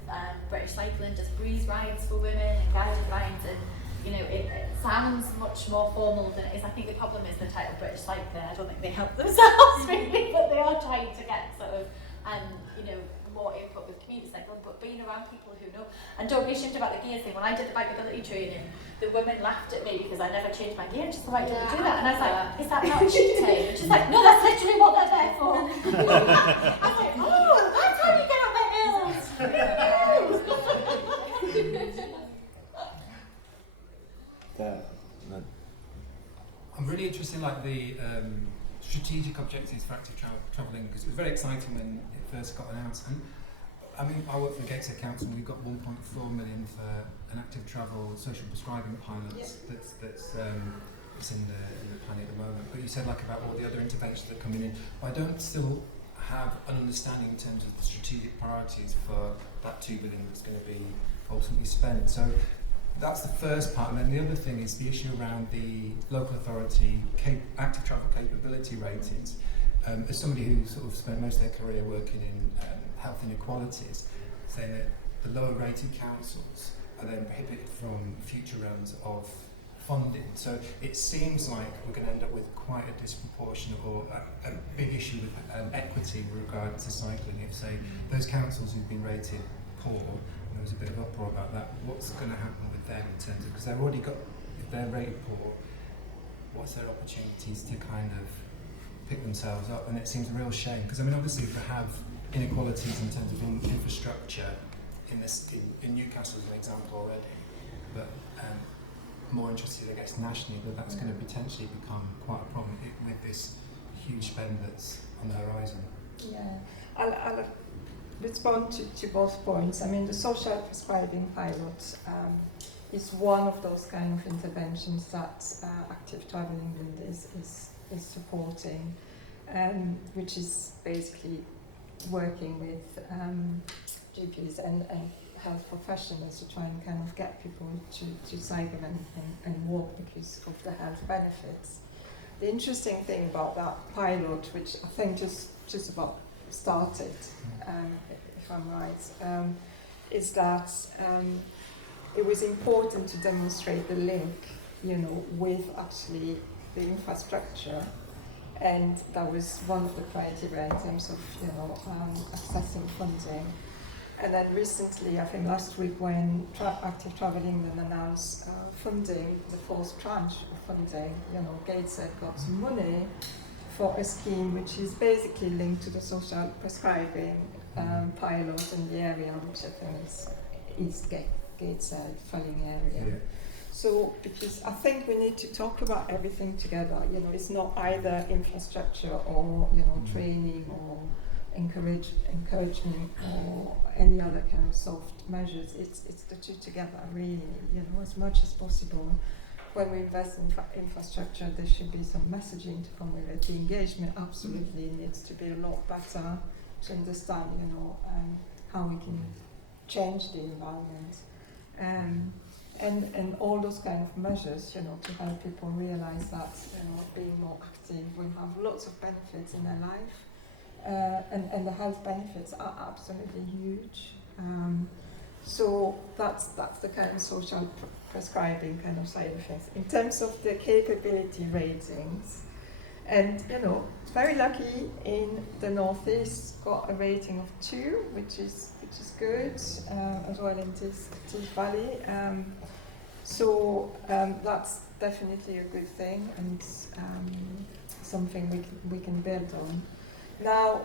British Cycling does breeze rides for women and guided rides, and it sounds much more formal than it is. I think the problem is the title British Cycling. I don't think they help themselves really, but they are trying to get sort of more input with community cycling, but being around people who know. And don't be ashamed about the gears thing. When I did the bikeability training, the women laughed at me because I never changed my gear. She's like, why did you do that? And I was like, is that not cheating? And she's like, no, that's literally what they're there for. I was like, oh, that's how you get up the hills. I'm really interested in the strategic objectives for active travelling, because it was very exciting when it first got announced. And I mean, I work for the Gateshead Council, and we've got 1.4 million for an active travel social prescribing pilot that's it's in the plan at the moment. But you said like about all the other interventions that are coming in. I don't still have an understanding in terms of the strategic priorities for that 2 billion that's going to be ultimately spent. So that's the first part, and then the other thing is the issue around the local authority active travel capability ratings. As somebody who sort of spent most of their career working in health inequalities, saying that the lower rated councils are then prohibited from future rounds of funding. So it seems like we're going to end up with quite a disproportionate or a big issue with equity with regard to cycling. If, say, those councils who've been rated poor, and there was a bit of uproar about that, what's going to happen with them in terms of, because they've already got, if they're rated poor, what's their opportunities to kind of pick themselves up? And it seems a real shame, because I mean, obviously we have inequalities in terms of infrastructure in Newcastle as an example already, but more interested, I guess, nationally, that that's going to potentially become quite a problem with this huge spend that's on the horizon. Yeah, I'll respond to both points. I mean, the social prescribing pilot is one of those kind of interventions that Active Travel England is supporting, which is basically working with GPs and health professionals to try and kind of get people to cycle and walk because of the health benefits. The interesting thing about that pilot, which I think just about started, if I'm right, is that it was important to demonstrate the link, with actually the infrastructure, and that was one of the criteria in terms of, accessing funding. And then recently, I think last week, when Active Travel England announced funding, the fourth tranche of funding, Gateshead got some money for a scheme which is basically linked to the social prescribing pilot in the area, which I think is Gateshead, Fulling area. Yeah. So, because I think we need to talk about everything together. It's not either infrastructure or training or encouragement or any other kind of soft measures. It's the two together, really. As much as possible. When we invest in infrastructure, there should be some messaging to come with it. The engagement absolutely needs to be a lot better to understand, how we can change the environment. And all those kind of measures, to help people realize that, being more active will have lots of benefits in their life. And the health benefits are absolutely huge. So that's the kind of social prescribing kind of side of things. In terms of the capability ratings, and it's very lucky in the Northeast, got a rating of 2, which is good, as well in Tees Valley. So that's definitely a good thing, and something we can build on. Now,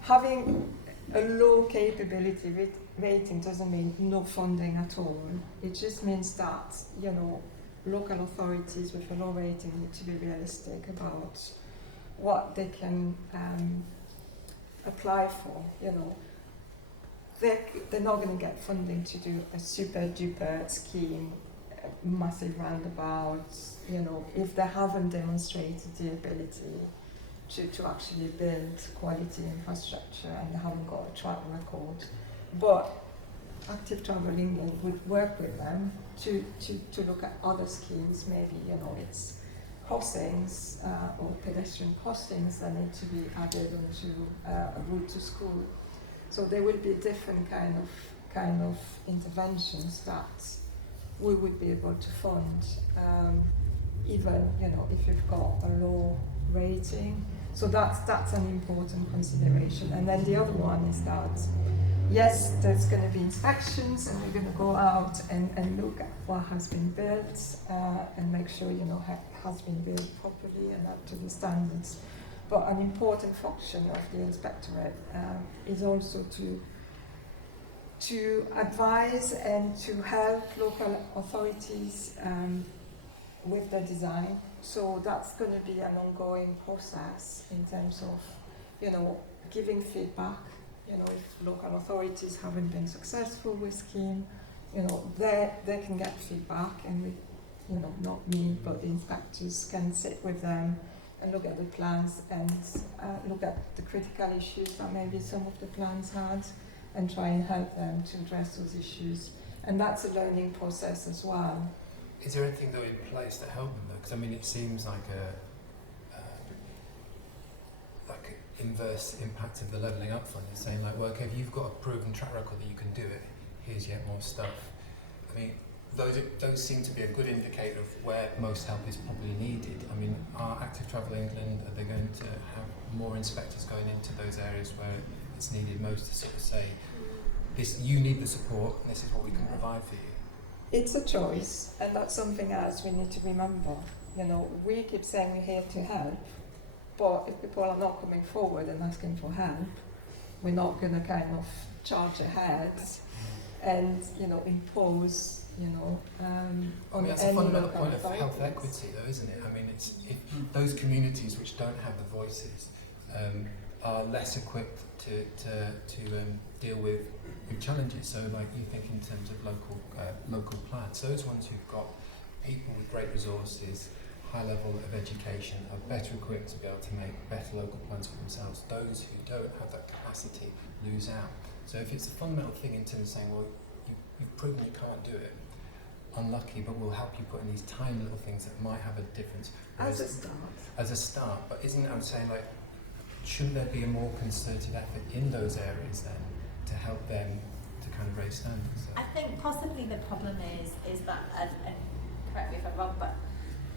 having a low capability rating doesn't mean no funding at all. It just means that, local authorities with a low rating need to be realistic about what they can apply for. They're not going to get funding to do a super duper scheme, massive roundabouts, if they haven't demonstrated the ability to actually build quality infrastructure and they haven't got a track record. But Active Travel England would work with them to look at other schemes, maybe, it's crossings or pedestrian crossings that need to be added onto a route to school. So there will be different kind of interventions that we would be able to fund, even, if you've got a low rating. So that's an important consideration. And then the other one is that, yes, there's going to be inspections, and we're going to go out and look at what has been built and make sure, it has been built properly and up to the standards. But an important function of the inspectorate is also to advise and to help local authorities with the design. So that's going to be an ongoing process in terms of, giving feedback. If local authorities haven't been successful with scheme, they can get feedback, and not me, but the inspectors can sit with them and look at the plans and look at the critical issues that maybe some of the plans had and try and help them to address those issues. And that's a learning process as well. Is there anything though in place to help them though? Because I mean, it seems like an inverse impact of the levelling up fund. It's saying like, well, okay, if you've got a proven track record that you can do it, here's yet more stuff. I mean, those seem to be a good indicator of where most help is probably needed. I mean, are Active Travel England, are they going to have more inspectors going into those areas where it's needed most to sort of say, this, you need the support, and this is what we can provide for you? It's a choice, and that's something else we need to remember. We keep saying we're here to help, but if people are not coming forward and asking for help, we're not going to kind of charge ahead and impose on I mean, that's a fundamental point of health equity though, isn't it? I mean, it's if those communities which don't have the voices are less equipped to deal with challenges. So like you think in terms of local plans, those ones who've got people with great resources, high level of education, are better equipped to be able to make better local plans for themselves. Those who don't have that capacity lose out. So if it's a fundamental thing in terms of saying, well, you've proven you can't do it, unlucky, but we'll help you put in these tiny little things that might have a difference. As a start. As a start, but isn't it, I'm saying like, shouldn't there be a more concerted effort in those areas then to help them to kind of raise standards? I think possibly the problem is that, and correct me if I'm wrong, but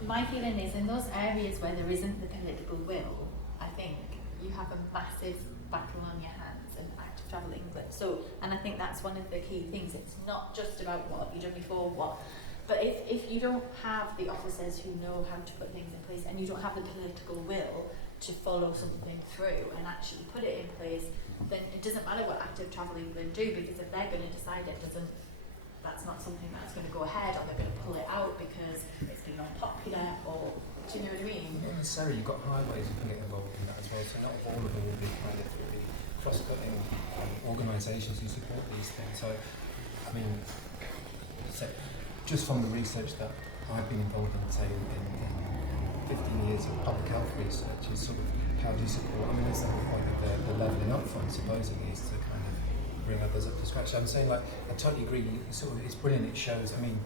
my feeling is in those areas where there isn't the political will, I think you have a massive battle on your hands and Active Travel England. So, and I think that's one of the key things. It's not just about what have you done before, but if you don't have the officers who know how to put things in place and you don't have the political will to follow something through and actually put it in place, then it doesn't matter what Active Travel England do, because if they're going to decide that's not something that's going to go ahead, or they're going to pull it out because it's been unpopular, or do you know what I mean? Not necessarily. You've got highways who can get involved in that as well, so not all of them will be kind of really cross-cutting organisations who support these things. So, I mean, just from the research that I've been involved in, say, in 15 years of public health research, is sort of how do you support, I mean, there's the whole point of the levelling up fund, supposedly, is to kind of bring others up to scratch. I'm saying, like, I totally agree, it's brilliant, it shows, I mean,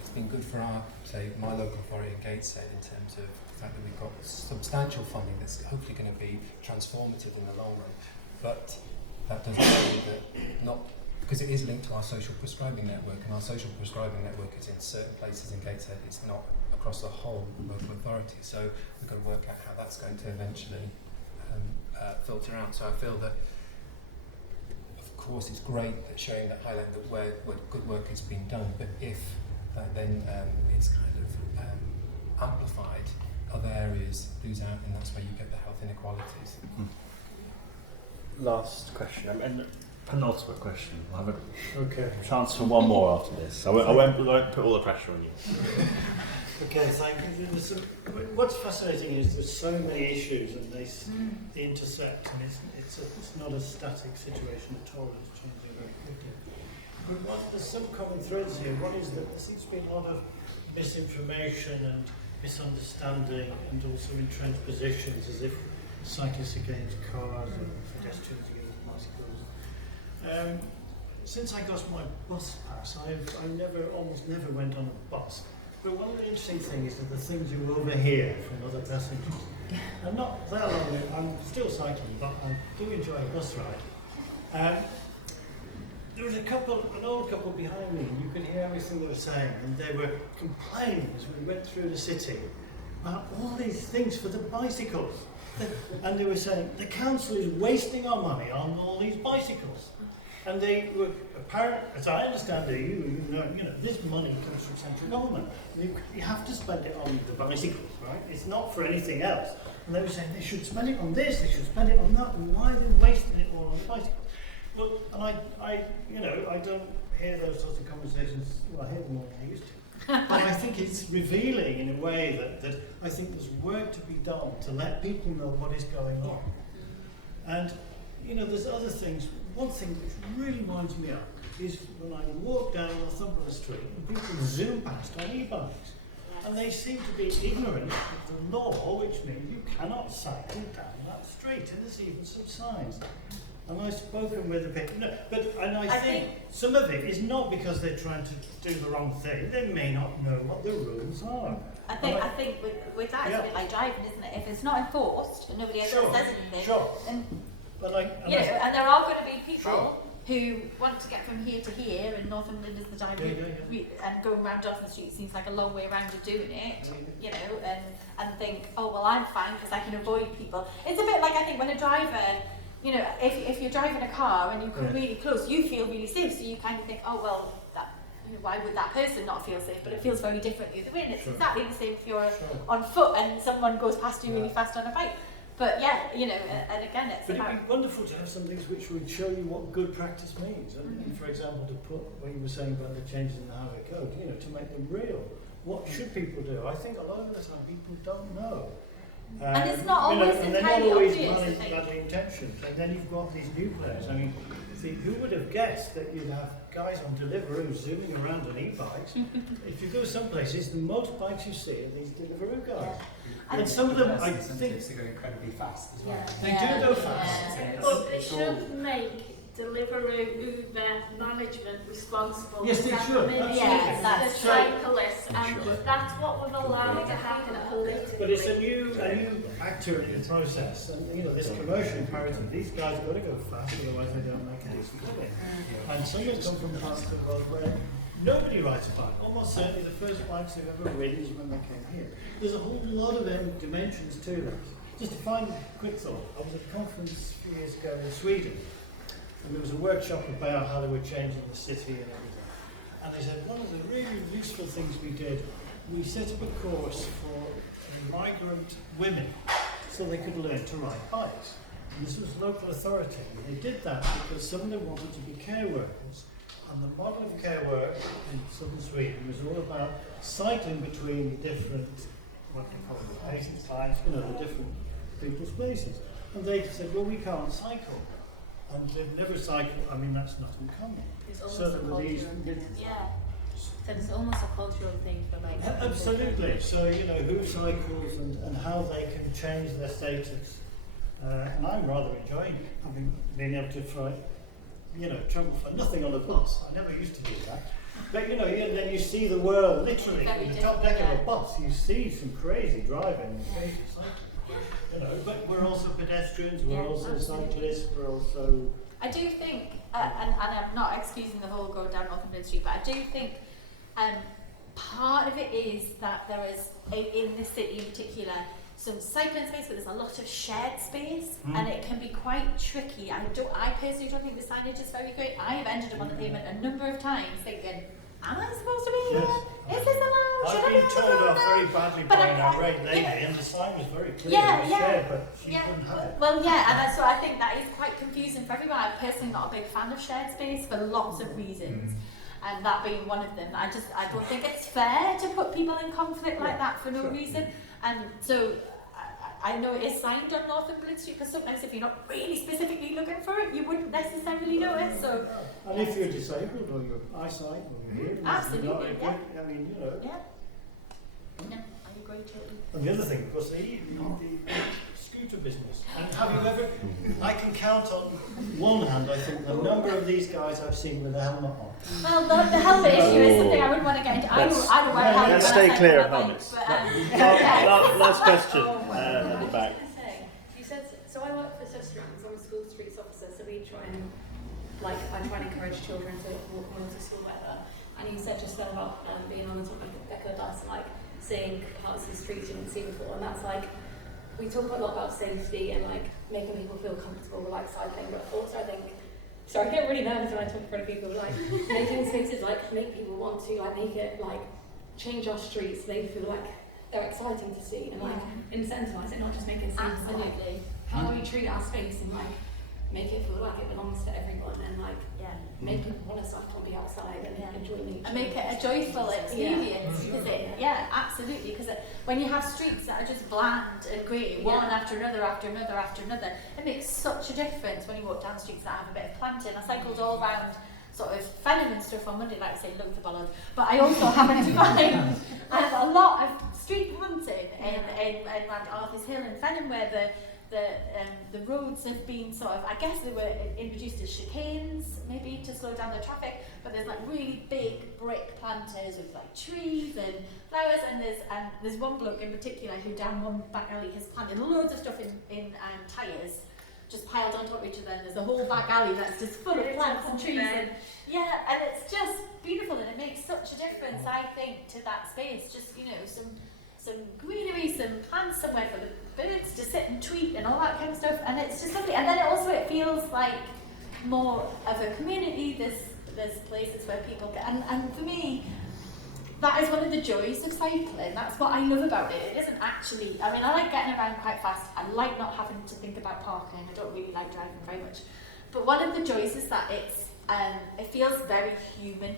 it's been good for my local authority in Gateshead in terms of the fact that we've got substantial funding that's hopefully going to be transformative in the long run, but that doesn't mean that because it is linked to our social prescribing network, and our social prescribing network is in certain places in Gateshead, it's not across the whole local authority, so we've got to work out how that's going to eventually filter out. So I feel that, of course, it's great that showing that highlighting that where good work is being done, but if then it's kind of amplified, other areas lose out, and that's where you get the health inequalities. Last question, and penultimate question. I'll have a chance for one more after this. I won't put all the pressure on you. Okay, thank you. What's fascinating is there's so many issues and they intersect, and it's not a static situation at all. It's changing very quickly. But there's some common threads here. One is that there seems to be a lot of misinformation and misunderstanding, and also entrenched positions, as if cyclists against cars and pedestrians against bicycles. Since I got my bus pass, I almost never went on a bus. But one of the interesting things is that the things you overhear from other passengers. I'm not that long, I'm still cycling, but I do enjoy a bus ride. There was an old couple behind me, and you could hear everything they were saying, and they were complaining as we went through the city about all these things for the bicycles. And they were saying, the council is wasting our money on all these bicycles. And they were apparent, as I understand it, you know, this money comes from central government. You have to spend it on the bicycles, right? It's not for anything else. And they were saying they should spend it on this, they should spend it on that, and why are they wasting it all on the bicycles? Look, and I don't hear those sorts of conversations. Well, I hear them more than I used to. But I think it's revealing in a way that I think there's work to be done to let people know what is going on. And there's other things. One thing which really winds me up is when I walk down Northumberland Street and people zoom past on e-bikes. And they seem to be ignorant of the law, which means you cannot cycle down that street, and there's even some signs. And I've spoken with the people, I think some of it is not because they're trying to do the wrong thing. They may not know what the rules are. I think with that it's a bit like driving, isn't it? If it's not enforced and nobody else says anything, then and there are going to be people who want to get from here to here, and Northumberland is the driving and going around Dawson Street seems like a long way around of doing it, and think, oh well, I'm fine because I can avoid people. It's a bit like, I think, when a driver, if you're driving a car and you come really close, you feel really safe, so you kind of think, oh well, why would that person not feel safe? But it feels very different the other way, and it's exactly the same if you're on foot and someone goes past you really fast on a bike. But and again, it's But it'd be wonderful to have some things which would show you what good practice means. And for example, to put, when you were saying about the changes in the highway code, to make them real. What should people do? I think a lot of the time people don't know. And it's not always and they're not always obvious, badly intentioned. And then you've got these new players. I mean, who would have guessed that you'd have guys on Deliveroo zooming around on e-bikes? If you go some places, the most bikes you see are these Deliveroo guys. And some of them, I think, they go incredibly fast as well. They do go fast. But they should make Deliveroo Uber management responsible. Yes, they should. The cyclists, and that's what we've allowed to happen politically. But it's a new actor in the process, and this commercial imperative. These guys have got to go fast, otherwise they don't make a decent living. And some of them come from parts of the world where nobody rides a bike. Almost certainly the first bikes they've ever ridden is when they came here. There's a whole lot of dimensions to this. Just a final quick thought. I was at a conference a few years ago in Sweden, and there was a workshop about how they were changing the city and everything. And they said one of the really useful things we did, we set up a course for migrant women so they could learn to ride bikes. And this was local authority. And they did that because some of them wanted to be care workers. And the model of care work in southern Sweden was all about cycling between different, what they call it, patients' lives, the different people's places. And they said, well, we can't cycle. And they've never cycled. I mean, that's not uncommon. It's almost a cultural thing. So it's almost a cultural thing for like. Absolutely. So, who cycles and how they can change their status. And I'm rather enjoying being able to travel for nothing on a bus. I never used to do that. But then you see the world literally in the top deck of a bus. You see some crazy driving and crazy cycling. But we're also pedestrians. We're also cyclists. We're also. I do think, and I'm not excusing the whole going down Northumberland Street, but I do think part of it is that there is in the city in particular some cycling space, but there's a lot of shared space, and it can be quite tricky. I personally don't think the signage is very great. I have ended up on the pavement a number of times thinking, am I supposed to be here? Is this allowed? I've been told off very badly by an irate lady, and the sign was very clear. Shared, but she wouldn't have it. Well, and so I think that is quite confusing for everyone. I'm personally not a big fan of shared space for lots of reasons. And that being one of them. I don't think it's fair to put people in conflict like that for no reason. And so I know it is signed on Northumberland Street, because sometimes if you're not really specifically looking for it, you wouldn't necessarily notice. So, and if you're disabled or your eyesight or your hearing, absolutely, I mean, I agree totally. And the other thing, of course, the scooter business. And have you ever? I can count on one hand, I think, the number of these guys I've seen with a helmet on. Well, the helmet issue is something I wouldn't want to get into. I don't wear helmets. Let's stay clear of helmets. Last question at the back. You said, so I work for Sustrans, I'm a school streets officer, so we try and encourage children to walk more to school weather. And you said just then about being on the top of the deck of a bus and seeing parts of the streets you didn't see before, and that's we talk a lot about safety and making people feel comfortable with cycling, but also I think, I get really nervous when I talk in front of people, making spaces make people want to make it change our streets, they feel like they're exciting to see, and incentivize it, not just make it seem absolutely how we treat our space and make it feel like it belongs to everyone, and make people want to cycle and be outside and enjoy nature. And make it a joyful experience, because absolutely, because when you have streets that are just bland and grey, one after another, it makes such a difference when you walk down streets that have a bit of planting. I cycled all around sort of Fenham and stuff on Monday, like I say, looking for bollard. But I also happen to find a lot of street planting in around Arthur's Hill and Fenham, where the roads have been sort of, I guess they were introduced as chicanes, maybe to slow down the traffic, but there's like really big brick planters with like trees and flowers, and there's one bloke in particular who down one back alley has planted loads of stuff in tyres, just piled on top of each other, and there's a whole back alley that's just full of plants and trees, and yeah, and it's just beautiful, and it makes such a difference, I think, to that space. Just, you know, some greenery, some plants somewhere for the birds to sit and tweet and all that kind of stuff, and it's just lovely. And then it feels like more of a community. There's places where people get, and for me, that is one of the joys of cycling. That's what I love about it. It isn't actually, I mean, I like getting around quite fast. I like not having to think about parking. I don't really like driving very much. But one of the joys is that it feels very human.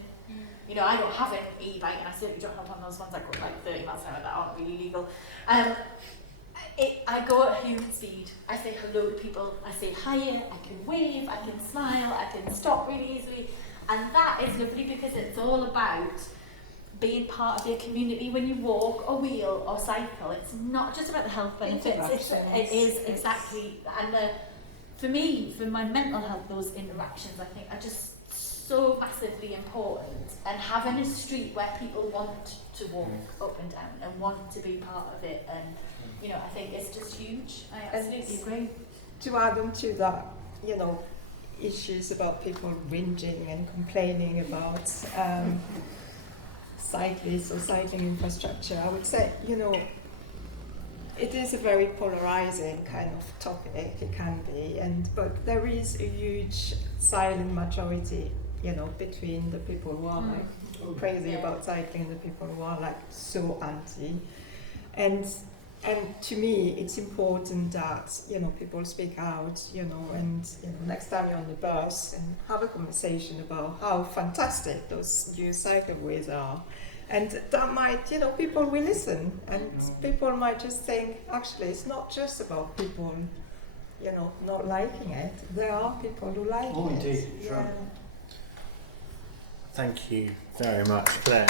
You know, I don't have an e-bike, and I certainly don't have one of those ones that go like 30 miles an hour that aren't really legal. I go at human speed. I say hello to people, I say hi, I can wave, I can smile, I can stop really easily. And that is lovely because it's all about being part of your community when you walk or wheel or cycle. It's not just about the health benefits, it is exactly. And for me, for my mental health, those interactions, I think, are just so massively important, and having a street where people want to walk up and down and want to be part of it, and you know, I think it's just huge. I absolutely agree. To add on to that, you know, issues about people whinging and complaining about cyclists or cycling infrastructure, I would say, you know, it is a very polarizing kind of topic, it can be, but there is a huge silent majority, you know, between the people who are like crazy about cycling and the people who are like so anti. And to me, it's important that, you know, people speak out, you know, and you know, next time you're on the bus and have a conversation about how fantastic those new cycleways are. And that might, you know, people will listen, and people might just think, actually, it's not just about people, you know, not liking it. There are people who like it. Oh, indeed, sure. Yeah. Thank you very much, Claire.